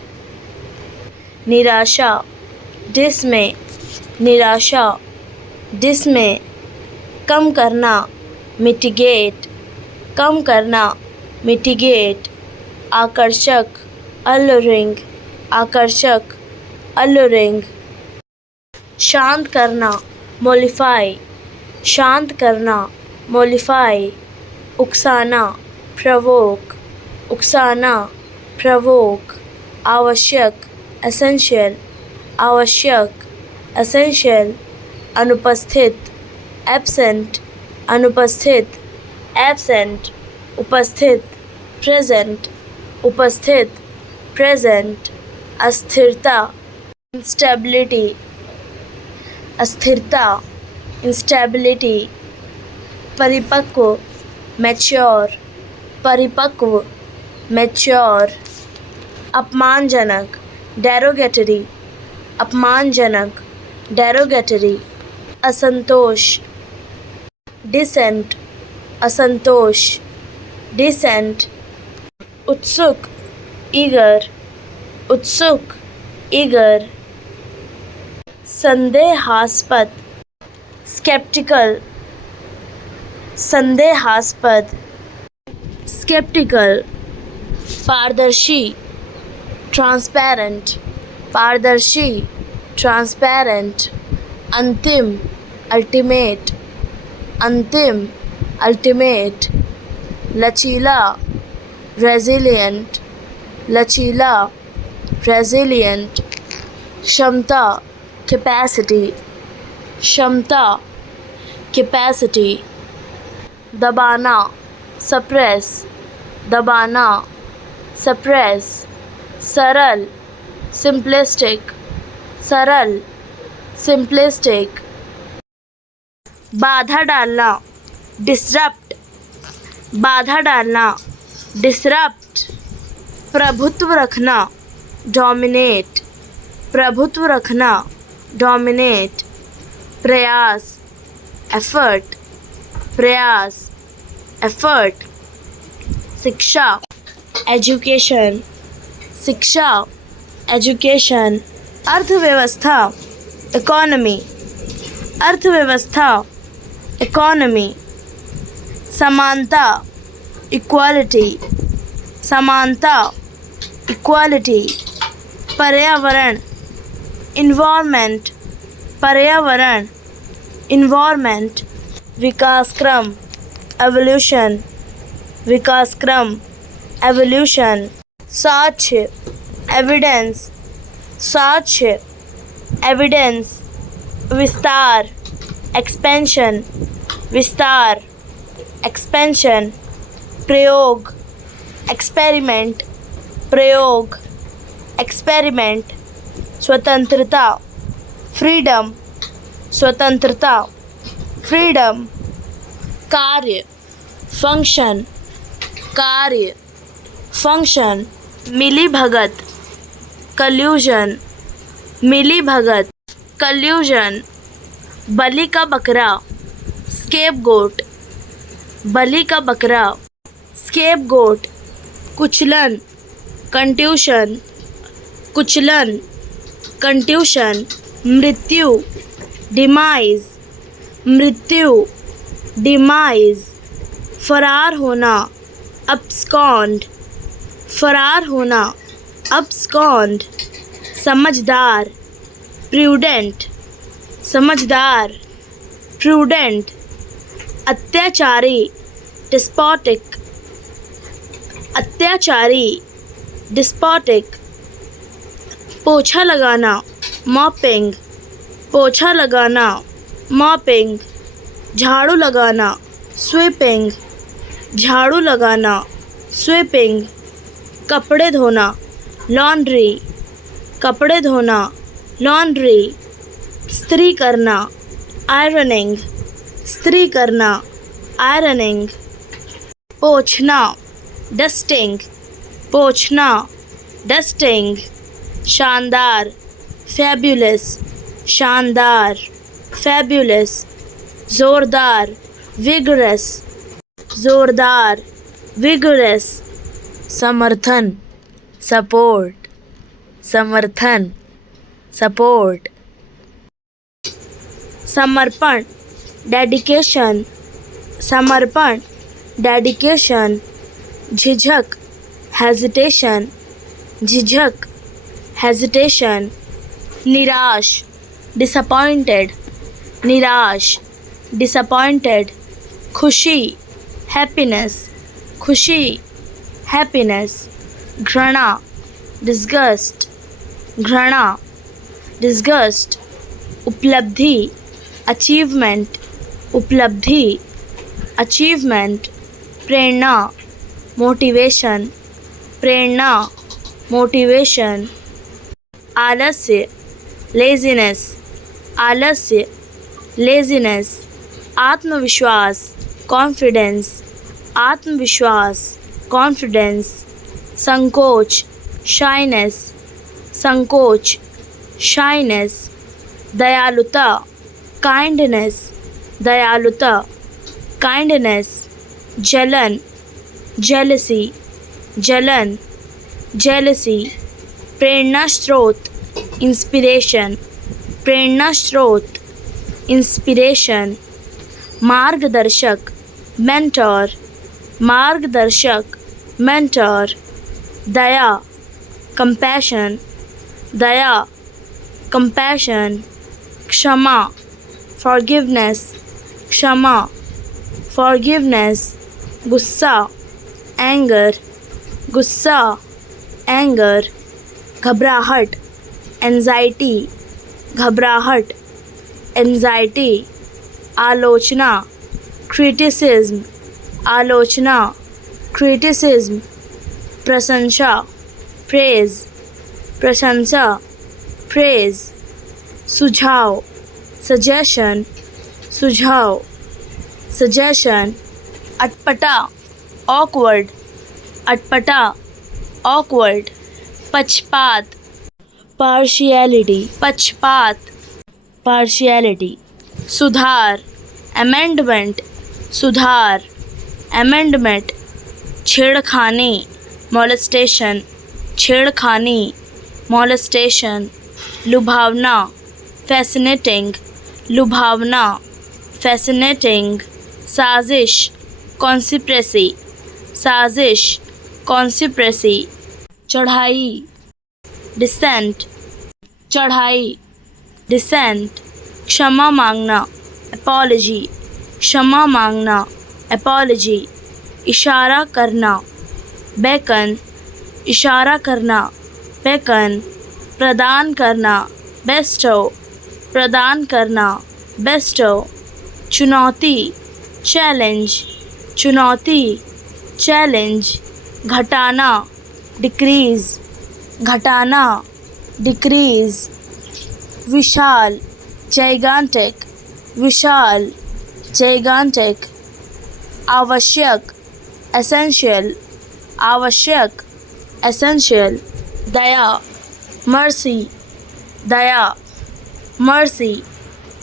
निराशा, dismay, निराशा, dismay, कम करना, mitigate, कम करना, mitigate, आकर्षक, alluring, आकर्षक, alluring, शांत करना, mollify, शांत करना, mollify, उकसाना, provoke, उकसाना, provoke, आवश्यक, essential, आवश्यक, essential, अनुपस्थित, absent, अनुपस्थित, एब्सेंट उपस्थित, प्रेजेंट उपस्थित, प्रेजेंट, अस्थिरता, इंस्टेबिलिटी, अस्थिरता, इंस्टेबिलिटी, परिपक्व, मैच्योर, परिपक्व, मैच्योर, अपमानजनक, डेरोगेटरी, अपमानजनक, डेरोगेटरी, असंतोष, डिसेंट, असंतोष, डिसेंट, उत्सुक, ईगर, उत्सुक, ईगर, संदेहास्पद, स्केप्टिकल, संदेहास्पद, स्केप्टिकल, पारदर्शी, ट्रांसपेरेंट, पारदर्शी, ट्रांसपेरेंट, अंतिम, अल्टीमेट, अंतिम, अल्टीमेट, लचीला, रेजिलिएंट, लचीला, रेजिलिएंट, क्षमता, कैपेसिटी, क्षमता, कैपेसिटी, दबाना, सप्रेस, दबाना, सप्रेस, सरल, सिंपलिस्टिक, सरल, सिंपलिस्टिक, बाधा डालना, डिसरप्ट, बाधा डालना, डिसरप्ट, प्रभुत्व रखना, डोमिनेट, प्रभुत्व रखना, डोमिनेट, प्रयास, एफर्ट, प्रयास, एफर्ट, शिक्षा, एजुकेशन, शिक्षा, एजुकेशन, अर्थव्यवस्था, इकोनॉमी, अर्थव्यवस्था, इकोनॉमी, समानता, इक्वालिटी, समानता, इक्वालिटी, पर्यावरण, इन्वायरमेंट, पर्यावरण, इन्वायरमेंट, विकास क्रम, एवोल्यूशन, विकास क्रम, एवोल्यूशन, साक्ष्य, एविडेंस, साक्ष्य, एविडेंस, विस्तार, एक्सपेंशन, विस्तार, एक्सपेंशन, प्रयोग, एक्सपेरिमेंट, प्रयोग, एक्सपेरिमेंट, स्वतंत्रता, फ्रीडम, स्वतंत्रता, फ्रीडम, कार्य, फंक्शन, कार्य, फंक्शन, मिली भगत, कल्यूजन, मिली भगत, कल्यूजन, बलि का बकरा, स्केपगोट, बलि का बकरा, स्केपगोट, कुचलन, कंट्यूशन, कुचलन, कंट्यूशन, मृत्यु, डिमाइज, मृत्यु, डिमाइज, फरार होना, अब्सकॉन्ड, फरार होना, अब्सकॉन्ड, समझदार, प्रूडेंट, समझदार, प्रूडेंट, अत्याचारी, डिस्पोटिक, अत्याचारी, डिस्पोटिक, पोछा लगाना, मॉपिंग, पोछा लगाना, मॉपिंग, झाड़ू लगाना, स्वीपिंग, झाड़ू लगाना, स्वीपिंग, कपड़े धोना, लॉन्ड्री, कपड़े धोना, लॉन्ड्री, स्त्री करना, आयरनिंग, स्त्री करना, आयरनिंग, पोछना, डस्टिंग, पोछना, डस्टिंग, शानदार, फैब्यूलस, शानदार, फैब्यूलस, जोरदार, विगरस, जोरदार, विगरस, समर्थन, सपोर्ट, समर्थन, सपोर्ट, समर्पण, डेडिकेशन, समर्पण, डेडिकेशन, झिझक, हेजिटेशन, झिझक, हेजिटेशन, निराश, डिसअपॉइंटेड, निराश, डिसअपॉइंटेड, खुशी, हैप्पीनेस, खुशी, हैप्पीनेस, घृणा, डिस्गस्ट, घृणा, डिस्गस्ट, उपलब्धि, अचीवमेंट, उपलब्धि, अचीवमेंट, प्रेरणा मोटिवेशन, प्रेरणा मोटिवेशन। आलस्य लेज़ीनेस, आलस्य लेज़ीनेस। आत्मविश्वास कॉन्फिडेंस, आत्मविश्वास कॉन्फिडेंस। संकोच शाइनेस, संकोच शाइनेस। दयालुता काइंडनेस, दयालुता काइंडनेस। जलन जेलसी, जलन जेलसी। प्रेरणा स्रोत इंस्पिरेशन, प्रेरणा स्रोत इंस्पिरेशन। मार्गदर्शक मेंटर, मार्गदर्शक मेंटर। दया कंपैशन, दया कंपैशन। क्षमा फॉरगिवनेस, क्षमा फॉरगिवनेस। गुस्सा एंगर, गुस्सा एंगर। घबराहट एंजाइटी, घबराहट एंजाइटी। आलोचना क्रिटिसिज्म, आलोचना क्रिटिसिज्म। प्रशंसा प्रेज, प्रशंसा प्रेज। सुझाव सजेशन, सुझाव सजेशन। अटपटा ऑकवर्ड, अटपटा ऑकवर्ड। पक्षपात पार्शियलिटी, पक्षपात पार्शियलिटी। सुधार अमेंडमेंट, सुधार अमेंडमेंट। छेड़खानी मोलेस्टेशन, छेड़खानी मोलेस्टेशन। लुभावना फैसिनेटिंग, लुभावना फैसिनेटिंग। साजिश कॉन्स्पिरेसी, साजिश कॉन्स्पिरेसी। चढ़ाई डिसेंट, चढ़ाई डिसेंट। क्षमा मांगना अपॉलजी, क्षमा मांगना अपॉलजी। इशारा करना बेकन, इशारा करना बेकन। प्रदान करना बेस्टो, प्रदान करना बेस्टो। चुनौती चैलेंज, चुनौती चैलेंज। घटाना डिक्रीज, घटाना डिक्रीज। विशाल जाइगांटिक, विशाल जाइगांटिक। आवश्यक एसेंशियल, आवश्यक एसेंशियल। दया मर्सी, दया मर्सी।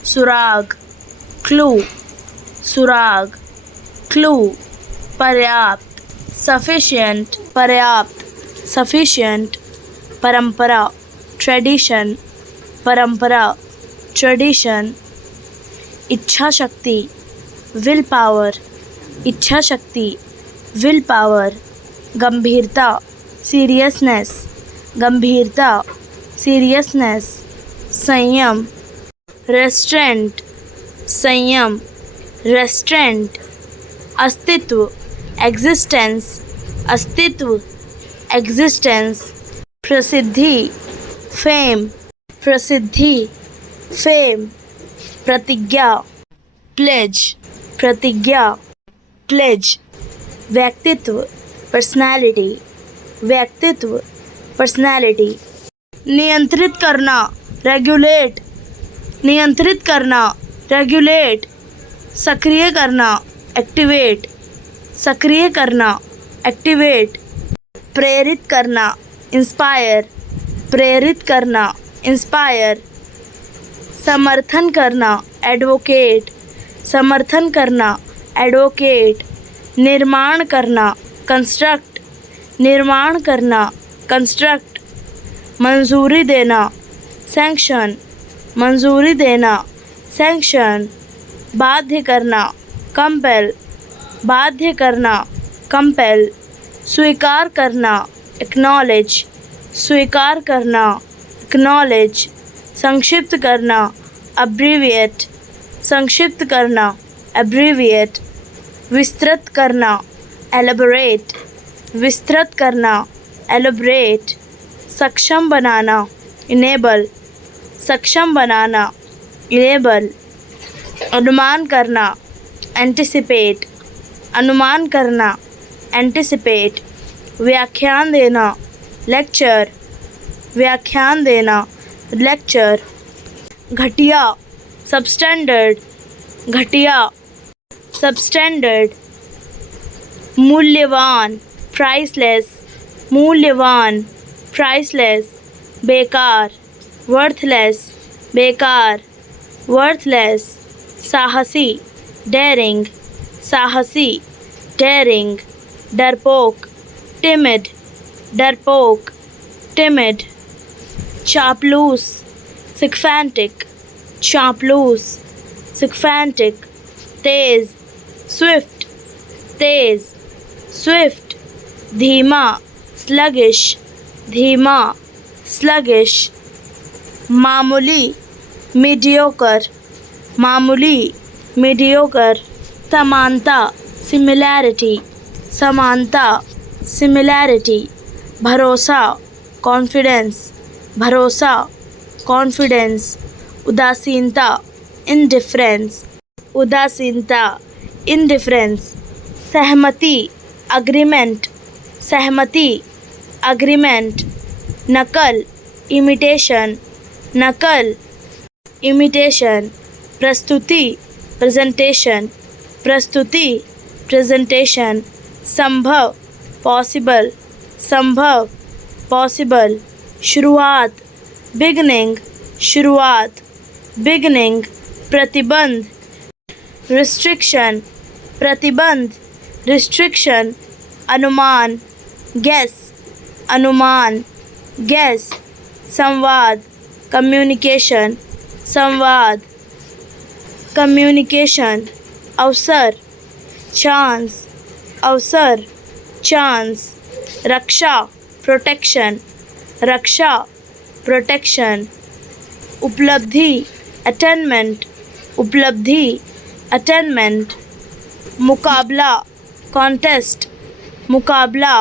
सुराग क्लू, सुराग क्लू। पर्याप्त सफिशिएंट, पर्याप्त सफिशिएंट। परंपरा ट्रेडिशन, परंपरा ट्रेडिशन। इच्छा शक्ति विल पावर, इच्छा शक्ति विल पावर। गंभीरता सीरियसनेस, गंभीरता सीरियसनेस। संयम रेस्ट्रेंट, संयम रेस्ट्रेंट। अस्तित्व एग्जिस्टेंस, अस्तित्व एग्जिस्टेंस। प्रसिद्धि फेम, प्रसिद्धि फेम। प्रतिज्ञा प्लेज, प्रतिज्ञा प्लेज। व्यक्तित्व पर्सनालिटी, व्यक्तित्व पर्सनालिटी। नियंत्रित करना रेगुलेट, नियंत्रित करना रेगुलेट। सक्रिय करना एक्टिवेट, सक्रिय करना एक्टिवेट। प्रेरित करना इंस्पायर, प्रेरित करना इंस्पायर। समर्थन करना एडवोकेट, समर्थन करना एडवोकेट। निर्माण करना कंस्ट्रक्ट, निर्माण करना कंस्ट्रक्ट। मंजूरी देना सैंक्शन, मंजूरी देना सैंक्शन। बाध्य करना कंपेल, बाध्य करना कंपेल। स्वीकार करना एक्नॉलेज, स्वीकार करना एक्नॉलेज। संक्षिप्त करना अब्रीविएट, संक्षिप्त करना अब्रीविएट। विस्तृत करना एलेबोरेट, विस्तृत करना एलेबोरेट। सक्षम बनाना इनेबल, सक्षम बनाना इनेबल। अनुमान करना एंटिसिपेट, अनुमान करना, एंटिसिपेट, व्याख्यान देना, लेक्चर, व्याख्यान देना, लेक्चर, घटिया, सबस्टैंडर्ड, घटिया, सबस्टैंडर्ड, मूल्यवान, प्राइसलेस, मूल्यवान, प्राइसलेस, बेकार, वर्थलेस, बेकार, वर्थलेस, साहसी, डेयरिंग, साहसी, डेयरिंग, डरपोक, टिमिड, डरपोक, टिमिड, चापलूस, सिकफैंटिक, चापलूस, सिकफैंटिक, तेज, स्विफ्ट, तेज, स्विफ्ट, धीमा, स्लगिश, धीमा, स्लगिश, मामूली, मीडियोकर, मामूली, मीडियोकर, समानता, सिमिलैरिटी, समानता, सिमिलैरिटी, भरोसा, कॉन्फिडेंस, भरोसा, कॉन्फिडेंस, उदासीनता, इंडिफरेंस, उदासीनता, इंडिफरेंस, सहमति, अग्रीमेंट, सहमति, अग्रीमेंट, नकल, इमिटेशन, नकल, इमिटेशन, प्रस्तुति, प्रेजेंटेशन, प्रस्तुति, प्रेजेंटेशन, संभव, पॉसिबल, संभव, पॉसिबल, शुरुआत, बिगनिंग, शुरुआत, बिगनिंग, प्रतिबंध, रिस्ट्रिक्शन, प्रतिबंध, रिस्ट्रिक्शन, अनुमान, गेस, अनुमान, गेस, संवाद, कम्युनिकेशन, संवाद, कम्युनिकेशन, अवसर, चांस, अवसर, चांस, रक्षा, प्रोटेक्शन, रक्षा, प्रोटेक्शन, उपलब्धि, अटेनमेंट, उपलब्धि, अटेनमेंट, मुकाबला, कॉन्टेस्ट, मुकाबला,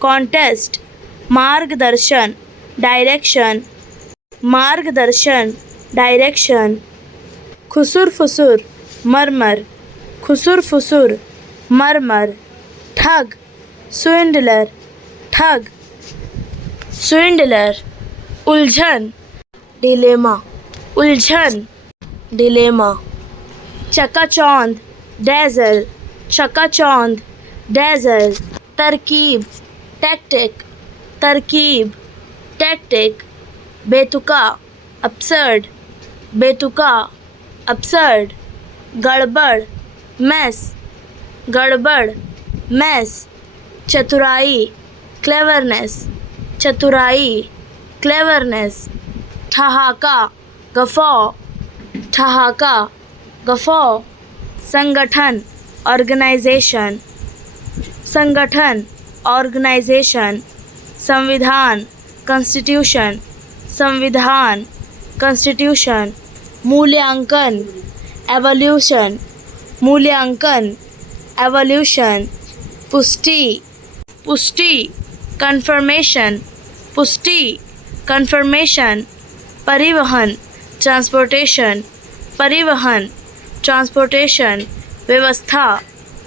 कॉन्टेस्ट, मार्गदर्शन, डायरेक्शन, मार्गदर्शन, डायरेक्शन, खुसुर फुसुर, मरमर, खुसुर फुसुर, मरमर, ठग, स्विंडलर, ठग, स्विंडलर, उलझन, डिलेमा, उलझन, डिलेमा, चकाचौंध, डेजल, चकाचौंध, डेजल, तरकीब, टैक्टिक, तरकीब, टैक्टिक, बेतुका, अपसर्ड, बेतुका, अपसर्ड, गड़बड़, मैस, गड़बड़, मैस, चतुराई, क्लेवरनेस, चतुराई, क्लेवरनेस, ठहाका, गफौ, ठहाका, गफौ, संगठन, ऑर्गेनाइजेशन, संगठन, ऑर्गेनाइजेशन, संविधान, कॉन्स्टिट्यूशन, संविधान, कॉन्स्टिट्यूशन, मूल्यांकन, एवोल्यूशन, मूल्यांकन, एवोल्यूशन, पुष्टि, पुष्टि, कंफर्मेशन, पुष्टि, कंफर्मेशन, परिवहन, ट्रांसपोर्टेशन, परिवहन, ट्रांसपोर्टेशन, व्यवस्था,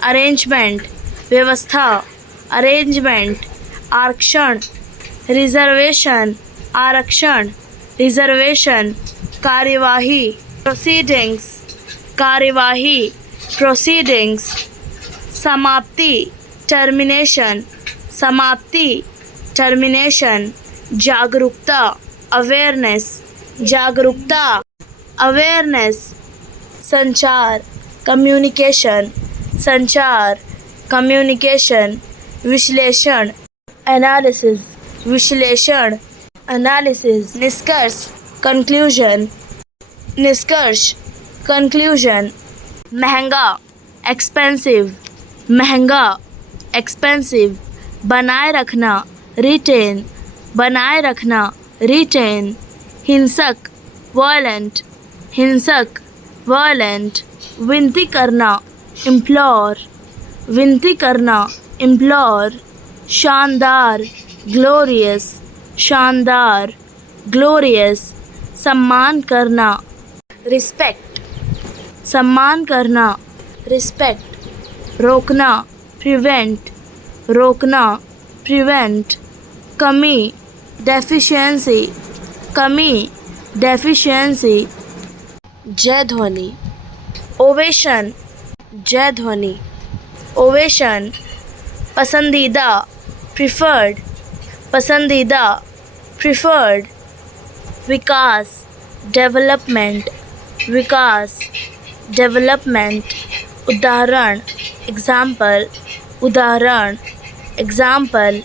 अरेंजमेंट, व्यवस्था, अरेंजमेंट, आरक्षण, रिजर्वेशन, आरक्षण, रिजर्वेशन, कार्यवाही, प्रोसीडिंग्स, कार्यवाही, प्रोसीडिंग्स, समाप्ति, टर्मिनेशन, समाप्ति, टर्मिनेशन, जागरूकता, अवेयरनेस, जागरूकता, अवेयरनेस, संचार, कम्युनिकेशन, संचार, कम्युनिकेशन, विश्लेषण, एनालिसिस, विश्लेषण, एनालिसिस, निष्कर्ष, कंक्लूजन, निष्कर्ष, कंक्लूजन, महंगा, एक्सपेंसिव, महंगा, एक्सपेंसिव, बनाए रखना, रिटेन, बनाए रखना, रिटेन, हिंसक, वायलेंट, हिंसक, वायलेंट, विनती करना, इम्प्लोर, विनती करना, इम्प्लोर, शानदार, ग्लोरियस, शानदार, ग्लोरियस, सम्मान करना, रिस्पेक्ट, सम्मान करना, रिस्पेक्ट, रोकना, प्रिवेंट, रोकना, प्रिवेंट, कमी, डेफिशिएंसी, कमी, डेफिशिएंसी, जय ध्वनि, ओवेशन, जय ध्वनि, ओवेशन, पसंदीदा, प्रिफर्ड, पसंदीदा, प्रिफर्ड, विकास, डेवलपमेंट, विकास, डेवलपमेंट, उदाहरण, एग्जाम्पल, उदाहरण, एग्जाम्पल,